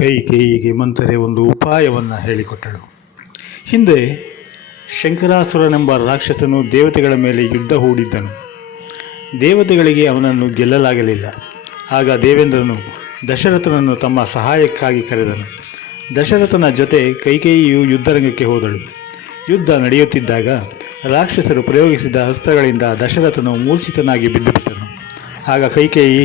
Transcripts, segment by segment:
ಕೈಕೇಯಿಗೆ ಮಂಥರೆ ಒಂದು ಉಪಾಯವನ್ನು ಹೇಳಿಕೊಟ್ಟಳು. ಹಿಂದೆ ಶಂಕರಾಸುರನೆಂಬ ರಾಕ್ಷಸನು ದೇವತೆಗಳ ಮೇಲೆ ಯುದ್ಧ ಹೂಡಿದ್ದನು. ದೇವತೆಗಳಿಗೆ ಅವನನ್ನು ಗೆಲ್ಲಲಾಗಲಿಲ್ಲ. ಆಗ ದೇವೇಂದ್ರನು ದಶರಥನನ್ನು ತಮ್ಮ ಸಹಾಯಕ್ಕಾಗಿ ಕರೆದನು. ದಶರಥನ ಜೊತೆ ಕೈಕೇಯಿಯು ಯುದ್ಧರಂಗಕ್ಕೆ ಹೋದಳು. ಯುದ್ಧ ನಡೆಯುತ್ತಿದ್ದಾಗ ರಾಕ್ಷಸರು ಪ್ರಯೋಗಿಸಿದ ಅಸ್ತ್ರಗಳಿಂದ ದಶರಥನು ಮೂರ್ಛಿತನಾಗಿ ಬಿದ್ದುಬಿಟ್ಟನು. ಆಗ ಕೈಕೇಯಿ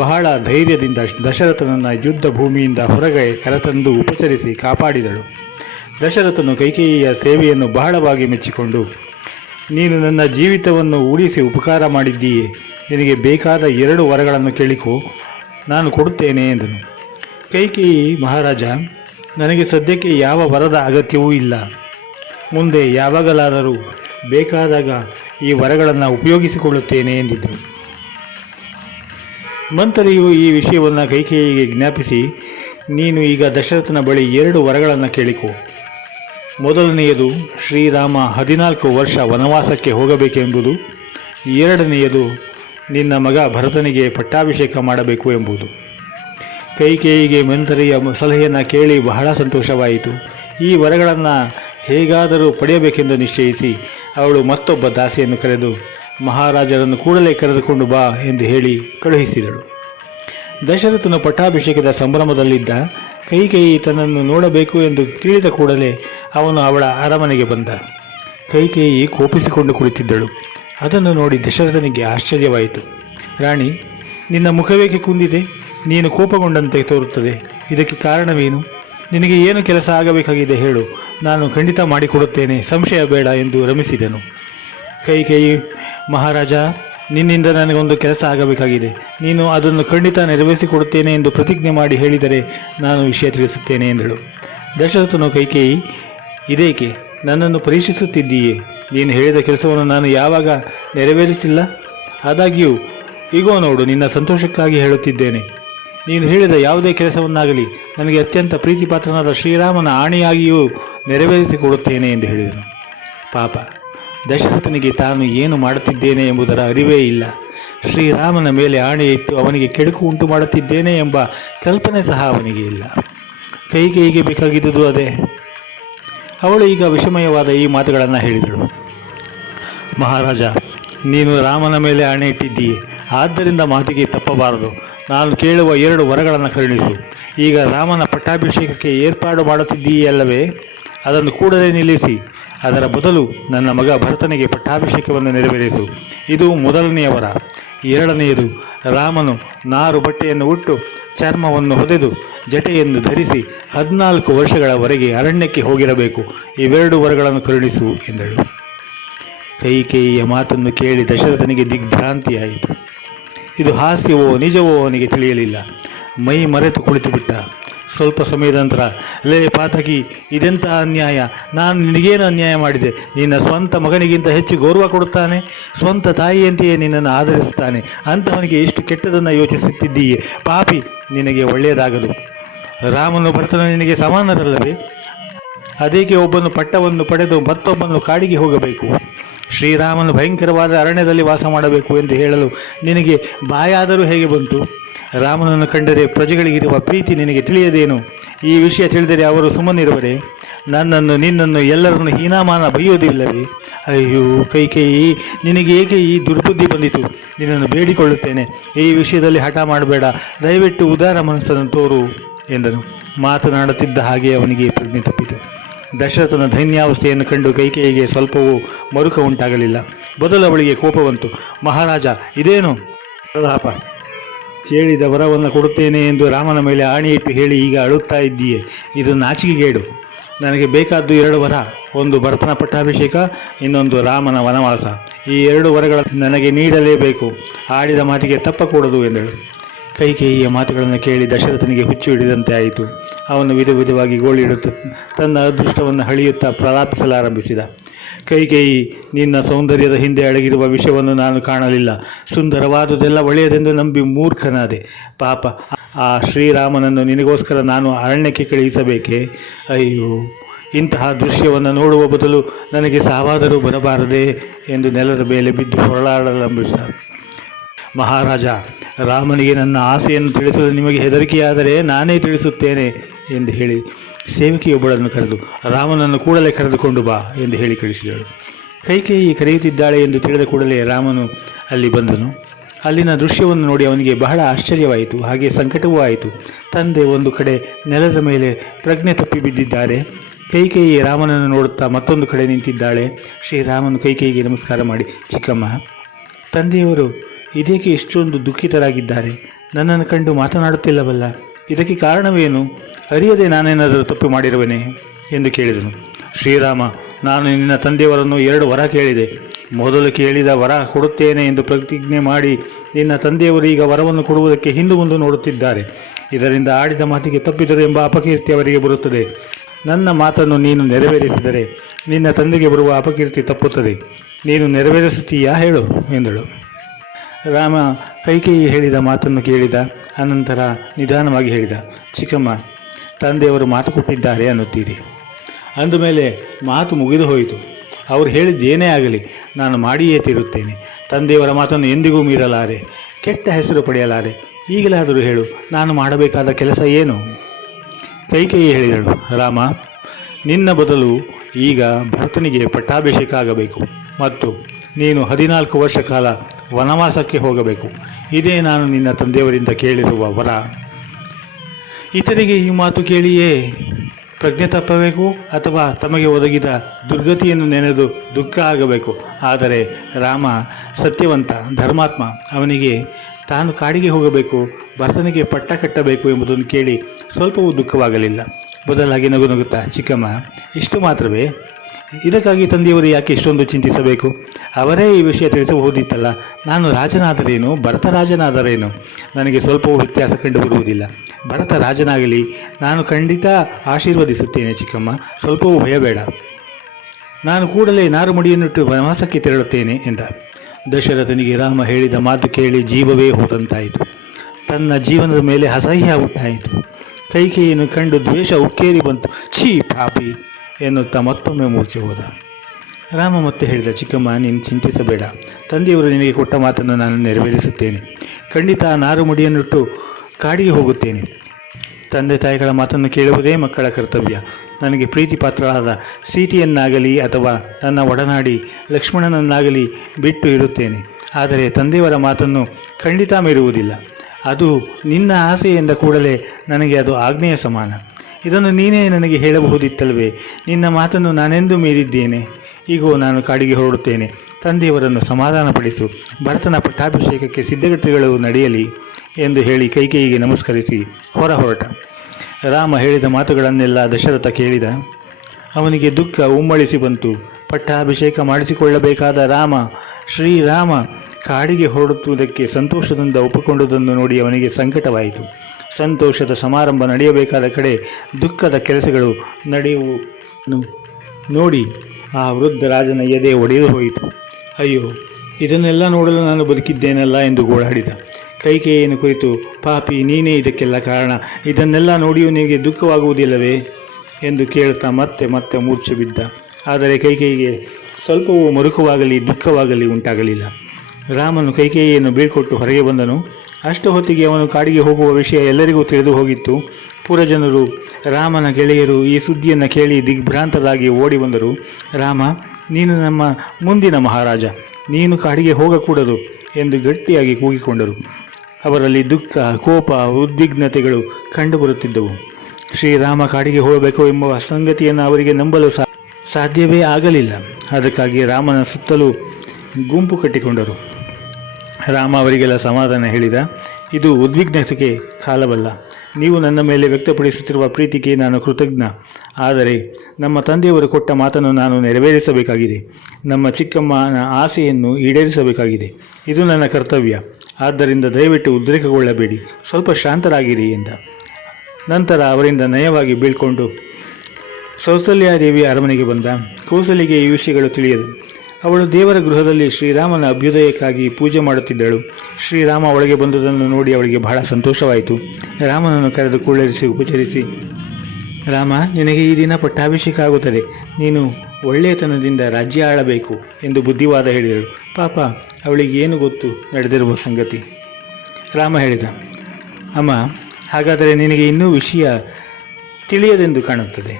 ಬಹಳ ಧೈರ್ಯದಿಂದ ದಶರಥನನ್ನು ಯುದ್ಧ ಭೂಮಿಯಿಂದ ಹೊರಗೆ ಕರೆತಂದು ಉಪಚರಿಸಿ ಕಾಪಾಡಿದಳು. ದಶರಥನು ಕೈಕೇಯಿಯ ಸೇವೆಯನ್ನು ಬಹಳವಾಗಿ ಮೆಚ್ಚಿಕೊಂಡು, ನೀನು ನನ್ನ ಜೀವಿತವನ್ನು ಉಳಿಸಿ ಉಪಕಾರ ಮಾಡಿದ್ದೀಯೆ, ನಿನಗೆ ಬೇಕಾದ 2 ವರಗಳನ್ನು ಕೇಳಿಕೋ, ನಾನು ಕೊಡುತ್ತೇನೆ ಎಂದನು. ಕೈಕೇಯಿ, ಮಹಾರಾಜ, ನನಗೆ ಸದ್ಯಕ್ಕೆ ಯಾವ ವರದ ಅಗತ್ಯವೂ ಇಲ್ಲ. ಮುಂದೆ ಯಾವಾಗಲಾದರೂ ಬೇಕಾದಾಗ ಈ ವರಗಳನ್ನು ಉಪಯೋಗಿಸಿಕೊಳ್ಳುತ್ತೇನೆ ಎಂದಿದ್ದನು. ಮಂಥರೆಯು ಈ ವಿಷಯವನ್ನು ಕೈಕೇಯಿಗೆ ಜ್ಞಾಪಿಸಿ, ನೀನು ಈಗ ದಶರಥನ ಬಳಿ 2 ವರಗಳನ್ನು ಕೇಳಿಕೋ. ಮೊದಲನೆಯದು ಶ್ರೀರಾಮ 14 ವರ್ಷ ವನವಾಸಕ್ಕೆ ಹೋಗಬೇಕೆಂಬುದು. 2ನೆಯದು ನಿನ್ನ ಮಗ ಭರತನಿಗೆ ಪಟ್ಟಾಭಿಷೇಕ ಮಾಡಬೇಕು ಎಂಬುದು. ಕೈಕೇಯಿಗೆ ಮಂಥರೆಯ ಸಲಹೆಯನ್ನು ಕೇಳಿ ಬಹಳ ಸಂತೋಷವಾಯಿತು. ಈ ವರಗಳನ್ನು ಹೇಗಾದರೂ ಪಡೆಯಬೇಕೆಂದು ನಿಶ್ಚಯಿಸಿ ಅವಳು ಮತ್ತೊಬ್ಬ ದಾಸಿಯನ್ನು ಕರೆದು, ಮಹಾರಾಜರನ್ನು ಕೂಡಲೇ ಕರೆದುಕೊಂಡು ಬಾ ಎಂದು ಹೇಳಿ ಕಳುಹಿಸಿದಳು. ದಶರಥನು ಪಟ್ಟಾಭಿಷೇಕದ ಸಂಭ್ರಮದಲ್ಲಿದ್ದ. ಕೈಕೇಯಿ ತನ್ನನ್ನು ನೋಡಬೇಕು ಎಂದು ತಿಳಿದ ಕೂಡಲೇ ಅವನು ಅವಳ ಅರಮನೆಗೆ ಬಂದ. ಕೈಕೇಯಿ ಕೋಪಿಸಿಕೊಂಡು ಕುಳಿತಿದ್ದಳು. ಅದನ್ನು ನೋಡಿ ದಶರಥನಿಗೆ ಆಶ್ಚರ್ಯವಾಯಿತು. ರಾಣಿ, ನಿನ್ನ ಮುಖವೇಕೆ ಕುಂದಿದೆ? ನೀನು ಕೋಪಗೊಂಡಂತೆ ತೋರುತ್ತದೆ. ಇದಕ್ಕೆ ಕಾರಣವೇನು? ನಿನಗೆ ಏನು ಕೆಲಸ ಆಗಬೇಕಾಗಿದೆ ಹೇಳು, ನಾನು ಖಂಡಿತ ಮಾಡಿಕೊಡುತ್ತೇನೆ, ಸಂಶಯ ಬೇಡ ಎಂದು ರಮಿಸಿದನು. ಕೈಕೇಯಿ, ಮಹಾರಾಜ, ನಿನ್ನಿಂದ ನನಗೊಂದು ಕೆಲಸ ಆಗಬೇಕಾಗಿದೆ. ನೀನು ಅದನ್ನು ಖಂಡಿತ ನೆರವೇರಿಸಿಕೊಡುತ್ತೇನೆ ಎಂದು ಪ್ರತಿಜ್ಞೆ ಮಾಡಿ ಹೇಳಿದರೆ ನಾನು ವಿಷಯ ತಿಳಿಸುತ್ತೇನೆ ಎಂದಳು. ದಶರಥನು, ಕೈಕೇಯಿ, ಇದೇಕೆ ನನ್ನನ್ನು ಪರೀಕ್ಷಿಸುತ್ತಿದ್ದೀಯೇ? ನೀನು ಹೇಳಿದ ಕೆಲಸವನ್ನು ನಾನು ಯಾವಾಗ ನೆರವೇರಿಸಿಲ್ಲ? ಆದಾಗ್ಯೂ ಈಗೋ ನೋಡು, ನಿನ್ನ ಸಂತೋಷಕ್ಕಾಗಿ ಹೇಳುತ್ತಿದ್ದೇನೆ. ನೀನು ಹೇಳಿದ ಯಾವುದೇ ಕೆಲಸವನ್ನಾಗಲಿ ನನಗೆ ಅತ್ಯಂತ ಪ್ರೀತಿಪಾತ್ರನಾದ ಶ್ರೀರಾಮನ ಆಣೆಯಾಗಿಯೂ ನೆರವೇರಿಸಿಕೊಡುತ್ತೇನೆ ಎಂದು ಹೇಳಿದನು. ಪಾಪ, ದಶರಥನಿಗೆ ತಾನು ಏನು ಮಾಡುತ್ತಿದ್ದೇನೆ ಎಂಬುದರ ಅರಿವೇ ಇಲ್ಲ. ಶ್ರೀರಾಮನ ಮೇಲೆ ಆಣೆ ಇಟ್ಟು ಅವನಿಗೆ ಕೆಡುಕು ಉಂಟು ಮಾಡುತ್ತಿದ್ದೇನೆ ಎಂಬ ಕಲ್ಪನೆ ಸಹ ಅವನಿಗೆ ಇಲ್ಲ. ಕೈಕೇಯಿಗೆ ಬೇಕಾಗಿದ್ದುದು ಅದೇ. ಅವಳು ಈಗ ವಿಷಮಯವಾದ ಈ ಮಾತುಗಳನ್ನು ಹೇಳಿದಳು. ಮಹಾರಾಜ, ನೀನು ರಾಮನ ಮೇಲೆ ಆಣೆ ಇಟ್ಟಿದ್ದೀಯೆ, ಆದ್ದರಿಂದ ಮಾತಿಗೆ ತಪ್ಪಬಾರದು. ನಾನು ಕೇಳುವ 2 ವರಗಳನ್ನು ಕರುಣಿಸು. ಈಗ ರಾಮನ ಪಟ್ಟಾಭಿಷೇಕಕ್ಕೆ ಏರ್ಪಾಡು ಮಾಡುತ್ತಿದ್ದೀಯಲ್ಲವೇ, ಅದನ್ನು ಕೂಡಲೇ ನಿಲ್ಲಿಸಿ ಅದರ ಬದಲು ನನ್ನ ಮಗ ಭರತನಿಗೆ ಪಟ್ಟಾಭಿಷೇಕವನ್ನು ನೆರವೇರಿಸು. ಇದು ಮೊದಲನೆಯ ವರ. 2ನೆಯದು, ರಾಮನು ನಾರು ಬಟ್ಟೆಯನ್ನು ಉಟ್ಟು ಚರ್ಮವನ್ನು ಹೊದೆದು ಜಟೆಯನ್ನು ಧರಿಸಿ 14 ವರ್ಷಗಳವರೆಗೆ ಅರಣ್ಯಕ್ಕೆ ಹೋಗಿರಬೇಕು. ಇವೆರಡು ವರಗಳನ್ನು ಕರುಣಿಸು ಎಂದಳು. ಕೈಕೇಯಿಯ ಮಾತನ್ನು ಕೇಳಿ ದಶರಥನಿಗೆ ದಿಗ್ಭ್ರಾಂತಿಯಾಯಿತು. ಇದು ಹಾಸ್ಯವೋ ನಿಜವೋ ಅವನಿಗೆ ತಿಳಿಯಲಿಲ್ಲ. ಮೈ ಮರೆತು ಕುಳಿತುಬಿಟ್ಟ. ಸ್ವಲ್ಪ ಸಮಯದ ನಂತರ, ಲೇ ಪಾತಕಿ, ಇದೆಂಥ ಅನ್ಯಾಯ! ನಾನು ನಿನಗೇನು ಅನ್ಯಾಯ ಮಾಡಿದೆ? ನಿನ್ನ ಸ್ವಂತ ಮಗನಿಗಿಂತ ಹೆಚ್ಚು ಗೌರವ ಕೊಡುತ್ತಾನೆ, ಸ್ವಂತ ತಾಯಿಯಂತೆಯೇ ನಿನ್ನನ್ನು ಆಧರಿಸುತ್ತಾನೆ. ಅಂಥವನಿಗೆ ಎಷ್ಟು ಕೆಟ್ಟದನ್ನು ಯೋಚಿಸುತ್ತಿದ್ದೀಯೇ? ಪಾಪಿ, ನಿನಗೆ ಒಳ್ಳೆಯದಾಗದು. ರಾಮನು ಭರತನು ನಿನಗೆ ಸಮಾನರಲ್ಲವೇ? ಅದೇಕೆ ಒಬ್ಬನು ಪಟ್ಟವನ್ನು ಪಡೆದು ಮತ್ತೊಬ್ಬನು ಕಾಡಿಗೆ ಹೋಗಬೇಕು? ಶ್ರೀರಾಮನು ಭಯಂಕರವಾದ ಅರಣ್ಯದಲ್ಲಿ ವಾಸ ಮಾಡಬೇಕು ಎಂದು ಹೇಳಲು ನಿನಗೆ ಬಾಯಾದರೂ ಹೇಗೆ ಬಂತು? ರಾಮನನ್ನು ಕಂಡರೆ ಪ್ರಜೆಗಳಿಗಿರುವ ಪ್ರೀತಿ ನಿನಗೆ ತಿಳಿಯದೇನು? ಈ ವಿಷಯ ತಿಳಿದರೆ ಅವರು ಸುಮ್ಮನಿರುವರೆ? ನನ್ನನ್ನು, ನಿನ್ನನ್ನು, ಎಲ್ಲರನ್ನು ಹೀನಾಮಾನ ಬೈಯೋದಿಲ್ಲವೇ? ಅಯ್ಯೋ ಕೈಕೇಯಿ, ನಿನಗೆ ಏಕೆ ಈ ದುರ್ಬುದ್ಧಿ ಬಂದಿತು? ನಿನ್ನನ್ನು ಬೇಡಿಕೊಳ್ಳುತ್ತೇನೆ, ಈ ವಿಷಯದಲ್ಲಿ ಹಠ ಮಾಡಬೇಡ. ದಯವಿಟ್ಟು ಉದಾರ ಮನಸ್ಸನ್ನು ತೋರು ಎಂದನು. ಮಾತನಾಡುತ್ತಿದ್ದ ಹಾಗೆ ಅವನಿಗೆ ಪ್ರಜ್ಞೆ ತಪ್ಪಿತು. ದಶರಥನ ದೈನ್ಯಾವಸ್ಥೆಯನ್ನು ಕಂಡು ಕೈಕೇಯಿಗೆ ಸ್ವಲ್ಪವೂ ಮರುಕ ಉಂಟಾಗಲಿಲ್ಲ. ಬದಲು ಅವಳಿಗೆ ಕೋಪ ಬಂತು. ಮಹಾರಾಜ, ಇದೇನು ಪ್ರಲಾಪ? ಕೇಳಿದ ವರವನ್ನು ಕೊಡುತ್ತೇನೆ ಎಂದು ರಾಮನ ಮೇಲೆ ಆಣೆಯಿಟ್ಟು ಹೇಳಿ ಈಗ ಅಳುತ್ತಾ ಇದ್ದೀಯೆ. ಇದು ನಾಚಿಕೆಗೇಡು. ನನಗೆ ಬೇಕಾದ್ದು 2 ವರ. ಒಂದು ಭರತನ ಪಟ್ಟಾಭಿಷೇಕ, ಇನ್ನೊಂದು ರಾಮನ ವನವಾಸ. ಈ 2 ವರಗಳನ್ನು ನನಗೆ ನೀಡಲೇಬೇಕು. ಆಡಿದ ಮಾತಿಗೆ ತಪ್ಪಕೂಡದು ಎಂದಳು. ಕೈಕೇಯಿಯ ಮಾತುಗಳನ್ನು ಕೇಳಿ ದಶರಥನಿಗೆ ಹುಚ್ಚು ಹಿಡಿದಂತೆ ಆಯಿತು. ಅವನು ವಿಧವಾಗಿ ಗೋಳಿಡುತ್ತಾ ತನ್ನ ಅದೃಷ್ಟವನ್ನು ಹಳಿಯುತ್ತಾ ಪ್ರಲಾಪಿಸಲಾರಂಭಿಸಿದ. ಕೈಕೇಯಿ, ನಿನ್ನ ಸೌಂದರ್ಯದ ಹಿಂದೆ ಅಡಗಿರುವ ವಿಷಯವನ್ನು ನಾನು ಕಾಣಲಿಲ್ಲ. ಸುಂದರವಾದುದೆಲ್ಲ ಒಳ್ಳೆಯದೆಂದು ನಂಬಿ ಮೂರ್ಖನಾದೆ. ಪಾಪ, ಆ ಶ್ರೀರಾಮನನ್ನು ನಿನಗೋಸ್ಕರ ನಾನು ಅರಣ್ಯಕ್ಕೆ ಕಳುಹಿಸಬೇಕೆ? ಅಯ್ಯೋ, ಇಂತಹ ದೃಶ್ಯವನ್ನು ನೋಡುವ ಬದಲು ನನಗೆ ಸಾವಾದರೂ ಬರಬಾರದೆ ಎಂದು ನೆಲದ ಮೇಲೆ ಬಿದ್ದು ಹೊರಳಾಡಲಾರಂಭಿಸಿದ. ಮಹಾರಾಜ, ರಾಮನಿಗೆ ನನ್ನ ಆಸೆಯನ್ನು ತಿಳಿಸಲು ನಿಮಗೆ ಹೆದರಿಕೆಯಾದರೆ ನಾನೇ ತಿಳಿಸುತ್ತೇನೆ ಎಂದು ಹೇಳಿ ಸೇವಕಿಯೊಬ್ಬಳನ್ನು ಕರೆದು ರಾಮನನ್ನು ಕೂಡಲೇ ಕರೆದುಕೊಂಡು ಬಾ ಎಂದು ಹೇಳಿ ಕಳಿಸಿದಳು. ಕೈಕೇಯಿ ಕರೆಯುತ್ತಿದ್ದಾಳೆ ಎಂದು ತಿಳಿದ ಕೂಡಲೇ ರಾಮನು ಅಲ್ಲಿ ಬಂದನು. ಅಲ್ಲಿನ ದೃಶ್ಯವನ್ನು ನೋಡಿ ಅವನಿಗೆ ಬಹಳ ಆಶ್ಚರ್ಯವಾಯಿತು, ಹಾಗೆ ಸಂಕಟವೂ ಆಯಿತು. ತಂದೆ ಒಂದು ಕಡೆ ನೆಲದ ಮೇಲೆ ಪ್ರಜ್ಞೆ ತಪ್ಪಿ ಬಿದ್ದಿದ್ದಾರೆ. ಕೈಕೇಯಿ ರಾಮನನ್ನು ನೋಡುತ್ತಾ ಮತ್ತೊಂದು ಕಡೆ ನಿಂತಿದ್ದಾಳೆ. ಶ್ರೀರಾಮನು ಕೈಕೇಯಿಗೆ ನಮಸ್ಕಾರ ಮಾಡಿ, ಚಿಕ್ಕಮ್ಮ, ತಂದೆಯವರು ಇದೇಕೆ ಇಷ್ಟೊಂದು ದುಃಖಿತರಾಗಿದ್ದಾರೆ? ನನ್ನನ್ನು ಕಂಡು ಮಾತನಾಡುತ್ತಿಲ್ಲವಲ್ಲ, ಇದಕ್ಕೆ ಕಾರಣವೇನು? ಅರಿಯದೆ ನಾನೇನಾದರೂ ತಪ್ಪು ಮಾಡಿರುವೆನೆ ಎಂದು ಕೇಳಿದನು. ಶ್ರೀರಾಮ, ನಾನು ನಿನ್ನ ತಂದೆಯವರನ್ನು 2 ವರ ಕೇಳಿದೆ. ಮೊದಲು ಕೇಳಿದ ವರ ಕೊಡುತ್ತೇನೆ ಎಂದು ಪ್ರತಿಜ್ಞೆ ಮಾಡಿ ನಿನ್ನ ತಂದೆಯವರು ಈಗ ವರವನ್ನು ಕೊಡುವುದಕ್ಕೆ ಹಿಂದು ಮುಂದೆ ನೋಡುತ್ತಿದ್ದಾರೆ. ಇದರಿಂದ ಆಡಿದ ಮಾತಿಗೆ ತಪ್ಪಿದರು ಎಂಬ ಅಪಕೀರ್ತಿ ಅವರಿಗೆ ಬರುತ್ತದೆ. ನನ್ನ ಮಾತನ್ನು ನೀನು ನೆರವೇರಿಸಿದರೆ ನಿನ್ನ ತಂದೆಗೆ ಬರುವ ಅಪಕೀರ್ತಿ ತಪ್ಪುತ್ತದೆ. ನೀನು ನೆರವೇರಿಸುತ್ತೀಯಾ ಹೇಳು ಎಂದಳು. ರಾಮ ಕೈಕೇಯಿ ಹೇಳಿದ ಮಾತನ್ನು ಕೇಳಿದ. ಅನಂತರ ನಿಧಾನವಾಗಿ ಹೇಳಿದ, ಚಿಕ್ಕಮ್ಮ, ತಂದೆಯವರು ಮಾತು ಕೊಟ್ಟಿದ್ದಾರೆ ಅನ್ನುತ್ತೀರಿ. ಅಂದಮೇಲೆ ಮಾತು ಮುಗಿದು ಹೋಯಿತು. ಅವರು ಹೇಳಿದ್ದೇನೇ ಆಗಲಿ ನಾನು ಮಾಡಿಯೇ ತೀರುತ್ತೇನೆ. ತಂದೆಯವರ ಮಾತನ್ನು ಎಂದಿಗೂ ಮೀರಲಾರೆ, ಕೆಟ್ಟ ಹೆಸರು ಪಡೆಯಲಾರೆ. ಈಗಲಾದರೂ ಹೇಳು, ನಾನು ಮಾಡಬೇಕಾದ ಕೆಲಸ ಏನು? ಕೈಕೇಯಿ ಹೇಳಿದಳು, ರಾಮ, ನಿನ್ನ ಬದಲು ಈಗ ಭರತನಿಗೆ ಪಟ್ಟಾಭಿಷೇಕ ಆಗಬೇಕು ಮತ್ತು ನೀನು 14 ವರ್ಷ ಕಾಲ ವನವಾಸಕ್ಕೆ ಹೋಗಬೇಕು. ಇದೇ ನಾನು ನಿನ್ನ ತಂದೆಯವರಿಂದ ಕೇಳಿರುವ ವರ. ಇತರಿಗೆ ಈ ಮಾತು ಕೇಳಿಯೇ ಪ್ರಜ್ಞೆ ತಪ್ಪಬೇಕು ಅಥವಾ ತಮಗೆ ಒದಗಿದ ದುರ್ಗತಿಯನ್ನು ನೆನೆದು ದುಃಖ ಆಗಬೇಕು. ಆದರೆ ರಾಮ ಸತ್ಯವಂತ, ಧರ್ಮಾತ್ಮ. ಅವನಿಗೆ ತಾನು ಕಾಡಿಗೆ ಹೋಗಬೇಕು, ಭರತನಿಗೆ ಪಟ್ಟ ಕಟ್ಟಬೇಕು ಎಂಬುದನ್ನು ಕೇಳಿ ಸ್ವಲ್ಪವೂ ದುಃಖವಾಗಲಿಲ್ಲ. ಬದಲಾಗಿ ನಗು ನಗುತ್ತಾ, ಚಿಕ್ಕಮ್ಮ, ಇಷ್ಟು ಮಾತ್ರವೇ? ಇದಕ್ಕಾಗಿ ತಂದೆಯವರು ಯಾಕೆ ಇಷ್ಟೊಂದು ಚಿಂತಿಸಬೇಕು? ಅವರೇ ಈ ವಿಷಯ ತಿಳಿಸಬಹುದಿತ್ತಲ್ಲ. ನಾನು ರಾಜನಾದರೇನು, ಭರತ ರಾಜನಾದರೇನು, ನನಗೆ ಸ್ವಲ್ಪವೂ ವ್ಯತ್ಯಾಸ ಕಂಡುಬರುವುದಿಲ್ಲ. ಭರತ ರಾಜನಾಗಲಿ, ನಾನು ಖಂಡಿತ ಆಶೀರ್ವದಿಸುತ್ತೇನೆ ಚಿಕ್ಕಮ್ಮ, ಸ್ವಲ್ಪವೂ ಭಯಬೇಡ. ನಾನು ಕೂಡಲೇ ನಾರುಮಡಿಯನ್ನಿಟ್ಟು ವನವಾಸಕ್ಕೆ ತೆರಳುತ್ತೇನೆ ಎಂದ. ದಶರಥನಿಗೆ ರಾಮ ಹೇಳಿದ ಮಾತು ಕೇಳಿ ಜೀವವೇ ಹೋದಂತಾಯಿತು. ತನ್ನ ಜೀವನದ ಮೇಲೆ ಅಸಹ್ಯ ಉಂಟಾಯಿತು. ಕೈಕೇಯಿಯನ್ನು ಕಂಡು ದ್ವೇಷ ಉಕ್ಕೇರಿ ಬಂತು. ಛೀ ಪಾಪಿ ಎನ್ನುತ್ತಾ ಮತ್ತೊಮ್ಮೆ ಮೂರ್ಛೆ ಹೋದ. ರಾಮ ಮತ್ತೆ ಹೇಳಿದ, ಚಿಕ್ಕಮ್ಮ, ನೀನು ಚಿಂತಿಸಬೇಡ. ತಂದೆಯವರು ನಿನಗೆ ಕೊಟ್ಟ ಮಾತನ್ನು ನಾನು ನೆರವೇರಿಸುತ್ತೇನೆ. ಖಂಡಿತ ನಾರುಮಡಿಯನ್ನಿಟ್ಟು ಕಾಡಿಗೆ ಹೋಗುತ್ತೇನೆ. ತಂದೆ ತಾಯಿಗಳ ಮಾತನ್ನು ಕೇಳುವುದೇ ಮಕ್ಕಳ ಕರ್ತವ್ಯ. ನನಗೆ ಪ್ರೀತಿ ಪಾತ್ರರಾದ ಸೀತೆಯನ್ನಾಗಲಿ ಅಥವಾ ನನ್ನ ಒಡನಾಡಿ ಲಕ್ಷ್ಮಣನನ್ನಾಗಲಿ ಬಿಟ್ಟು ಇರುತ್ತೇನೆ. ಆದರೆ ತಂದೆಯವರ ಮಾತನ್ನು ಖಂಡಿತ ಮೀರುವುದಿಲ್ಲ. ಅದು ನಿನ್ನ ಆಸೆ ಎಂದ ಕೂಡಲೇ ನನಗೆ ಅದು ಆಜ್ಞೆಯ ಸಮಾನ. ಇದನ್ನು ನೀನೇ ನನಗೆ ಹೇಳಬಹುದಿತ್ತಲ್ವೇ? ನಿನ್ನ ಮಾತನ್ನು ನಾನೆಂದು ಮೀರಿದ್ದೇನೆ? ಈಗೋ ನಾನು ಕಾಡಿಗೆ ಹೊರಡುತ್ತೇನೆ. ತಂದೆಯವರನ್ನು ಸಮಾಧಾನಪಡಿಸು. ಭರತನ ಪಟ್ಟಾಭಿಷೇಕಕ್ಕೆ ಸಿದ್ಧತೆಗಳು ನಡೆಯಲಿ ಎಂದು ಹೇಳಿ ಕೈಕೇಯಿಗೆ ನಮಸ್ಕರಿಸಿ ಹೊರಟ. ರಾಮ ಹೇಳಿದ ಮಾತುಗಳನ್ನೆಲ್ಲ ದಶರಥ ಕೇಳಿದ. ಅವನಿಗೆ ದುಃಖ ಉಮ್ಮಳಿಸಿ ಬಂತು. ಪಟ್ಟಾಭಿಷೇಕ ಮಾಡಿಸಿಕೊಳ್ಳಬೇಕಾದ ರಾಮ, ಶ್ರೀರಾಮ ಕಾಡಿಗೆ ಹೊರಡುವುದಕ್ಕೆ ಸಂತೋಷದಿಂದ ಒಪ್ಪಿಕೊಂಡುದನ್ನು ನೋಡಿ ಅವನಿಗೆ ಸಂಕಟವಾಯಿತು. ಸಂತೋಷದ ಸಮಾರಂಭ ನಡೆಯಬೇಕಾದ ಕಡೆ ದುಃಖದ ಕೆಲಸಗಳು ನಡೆಯುವುದು ನೋಡಿ ಆ ವೃದ್ಧ ರಾಜನ ಎದೆ ಒಡೆದು ಹೋಯಿತು. ಅಯ್ಯೋ, ಇದನ್ನೆಲ್ಲ ನೋಡಲು ನಾನು ಬದುಕಿದ್ದೇನಲ್ಲ ಎಂದು ಗೋಳಾಡಿದ. ಕೈಕೇಯಿಯನ್ನು ಕುರಿತು, ಪಾಪಿ, ನೀನೇ ಇದಕ್ಕೆಲ್ಲ ಕಾರಣ. ಇದನ್ನೆಲ್ಲ ನೋಡಿಯೂ ನಿನಗೆ ದುಃಖವಾಗುವುದಿಲ್ಲವೇ ಎಂದು ಕೇಳುತ್ತಾ ಮತ್ತೆ ಮತ್ತೆ ಮೂರ್ಛೆ ಬಿದ್ದ. ಆದರೆ ಕೈಕೇಯಿಗೆ ಸ್ವಲ್ಪವೂ ಮರುಕವಾಗಲಿ ದುಃಖವಾಗಲಿ ಉಂಟಾಗಲಿಲ್ಲ. ರಾಮನು ಕೈಕೇಯಿಯನ್ನು ಬೀಳ್ಕೊಟ್ಟು ಹೊರಗೆ ಬಂದನು. ಅಷ್ಟು ಹೊತ್ತಿಗೆ ಅವನು ಕಾಡಿಗೆ ಹೋಗುವ ವಿಷಯ ಎಲ್ಲರಿಗೂ ತಿಳಿದು ಹೋಗಿತ್ತು. ಪುರಜನರು, ರಾಮನ ಗೆಳೆಯರು ಈ ಸುದ್ದಿಯನ್ನು ಕೇಳಿ ದಿಗ್ಭ್ರಾಂತರಾಗಿ ಓಡಿ ಬಂದರು. ರಾಮ, ನೀನು ನಮ್ಮ ಮುಂದಿನ ಮಹಾರಾಜ, ನೀನು ಕಾಡಿಗೆ ಹೋಗಕೂಡದು ಎಂದು ಗಟ್ಟಿಯಾಗಿ ಕೂಗಿಕೊಂಡರು. ಅವರಲ್ಲಿ ದುಃಖ, ಕೋಪ, ಉದ್ವಿಗ್ನತೆಗಳು ಕಂಡುಬರುತ್ತಿದ್ದವು. ಶ್ರೀರಾಮ ಕಾಡಿಗೆ ಹೋಗಬೇಕು ಎಂಬ ಸಂಗತಿಯನ್ನು ಅವರಿಗೆ ನಂಬಲು ಸಾಧ್ಯವೇ ಆಗಲಿಲ್ಲ. ಅದಕ್ಕಾಗಿ ರಾಮನ ಸುತ್ತಲೂ ಗುಂಪು ಕಟ್ಟಿಕೊಂಡರು. ರಾಮ ಅವರಿಗೆಲ್ಲ ಸಮಾಧಾನ ಹೇಳಿದ. ಇದು ಉದ್ವಿಗ್ನತೆಗೆ ಕಾಲವಲ್ಲ. ನೀವು ನನ್ನ ಮೇಲೆ ವ್ಯಕ್ತಪಡಿಸುತ್ತಿರುವ ಪ್ರೀತಿಗೆ ನಾನು ಕೃತಜ್ಞ. ಆದರೆ ನಮ್ಮ ತಂದೆಯವರು ಕೊಟ್ಟ ಮಾತನ್ನು ನಾನು ನೆರವೇರಿಸಬೇಕಾಗಿದೆ. ನಮ್ಮ ಚಿಕ್ಕಮ್ಮನ ಆಸೆಯನ್ನು ಈಡೇರಿಸಬೇಕಾಗಿದೆ. ಇದು ನನ್ನ ಕರ್ತವ್ಯ. ಆದ್ದರಿಂದ ದಯವಿಟ್ಟು ಉದ್ರೇಕಗೊಳ್ಳಬೇಡಿ, ಸ್ವಲ್ಪ ಶಾಂತರಾಗಿರಿ ಎಂದ. ನಂತರ ಅವರಿಂದ ನಯವಾಗಿ ಬೀಳ್ಕೊಂಡು ಕೌಸಲ್ಯಾದೇವಿಯ ಅರಮನೆಗೆ ಬಂದ. ಕೌಸಲಿಗೆ ಈ ವಿಷಯಗಳು ತಿಳಿಯದು. ಅವಳು ದೇವರ ಗೃಹದಲ್ಲಿ ಶ್ರೀರಾಮನ ಅಭ್ಯುದಯಕ್ಕಾಗಿ ಪೂಜೆ ಮಾಡುತ್ತಿದ್ದಳು. ಶ್ರೀರಾಮ ಒಳಗೆ ಬಂದುದನ್ನು ನೋಡಿ ಅವಳಿಗೆ ಬಹಳ ಸಂತೋಷವಾಯಿತು. ರಾಮನನ್ನು ಕರೆದು ಕುಳ್ಳರಿಸಿ ಉಪಚರಿಸಿ, ರಾಮ, ನಿನಗೆ ಈ ದಿನ ಪಟ್ಟಾಭಿಷೇಕ ಆಗುತ್ತದೆ. ನೀನು ಒಳ್ಳೆಯತನದಿಂದ ರಾಜ್ಯ ಆಳಬೇಕು ಎಂದು ಬುದ್ಧಿವಾದ ಹೇಳಿದಳು. ಪಾಪ ಅವಳಿಗೆ ಏನು ಗೊತ್ತು ನಡೆದಿರುವ ಸಂಗತಿ? ರಾಮ ಹೇಳಿದ, ಅಮ್ಮ, ಹಾಗಾದರೆ ನಿನಗೆ ಇನ್ನೂ ವಿಷಯ ತಿಳಿಯದೆಂದು ಕಾಣುತ್ತದೆ.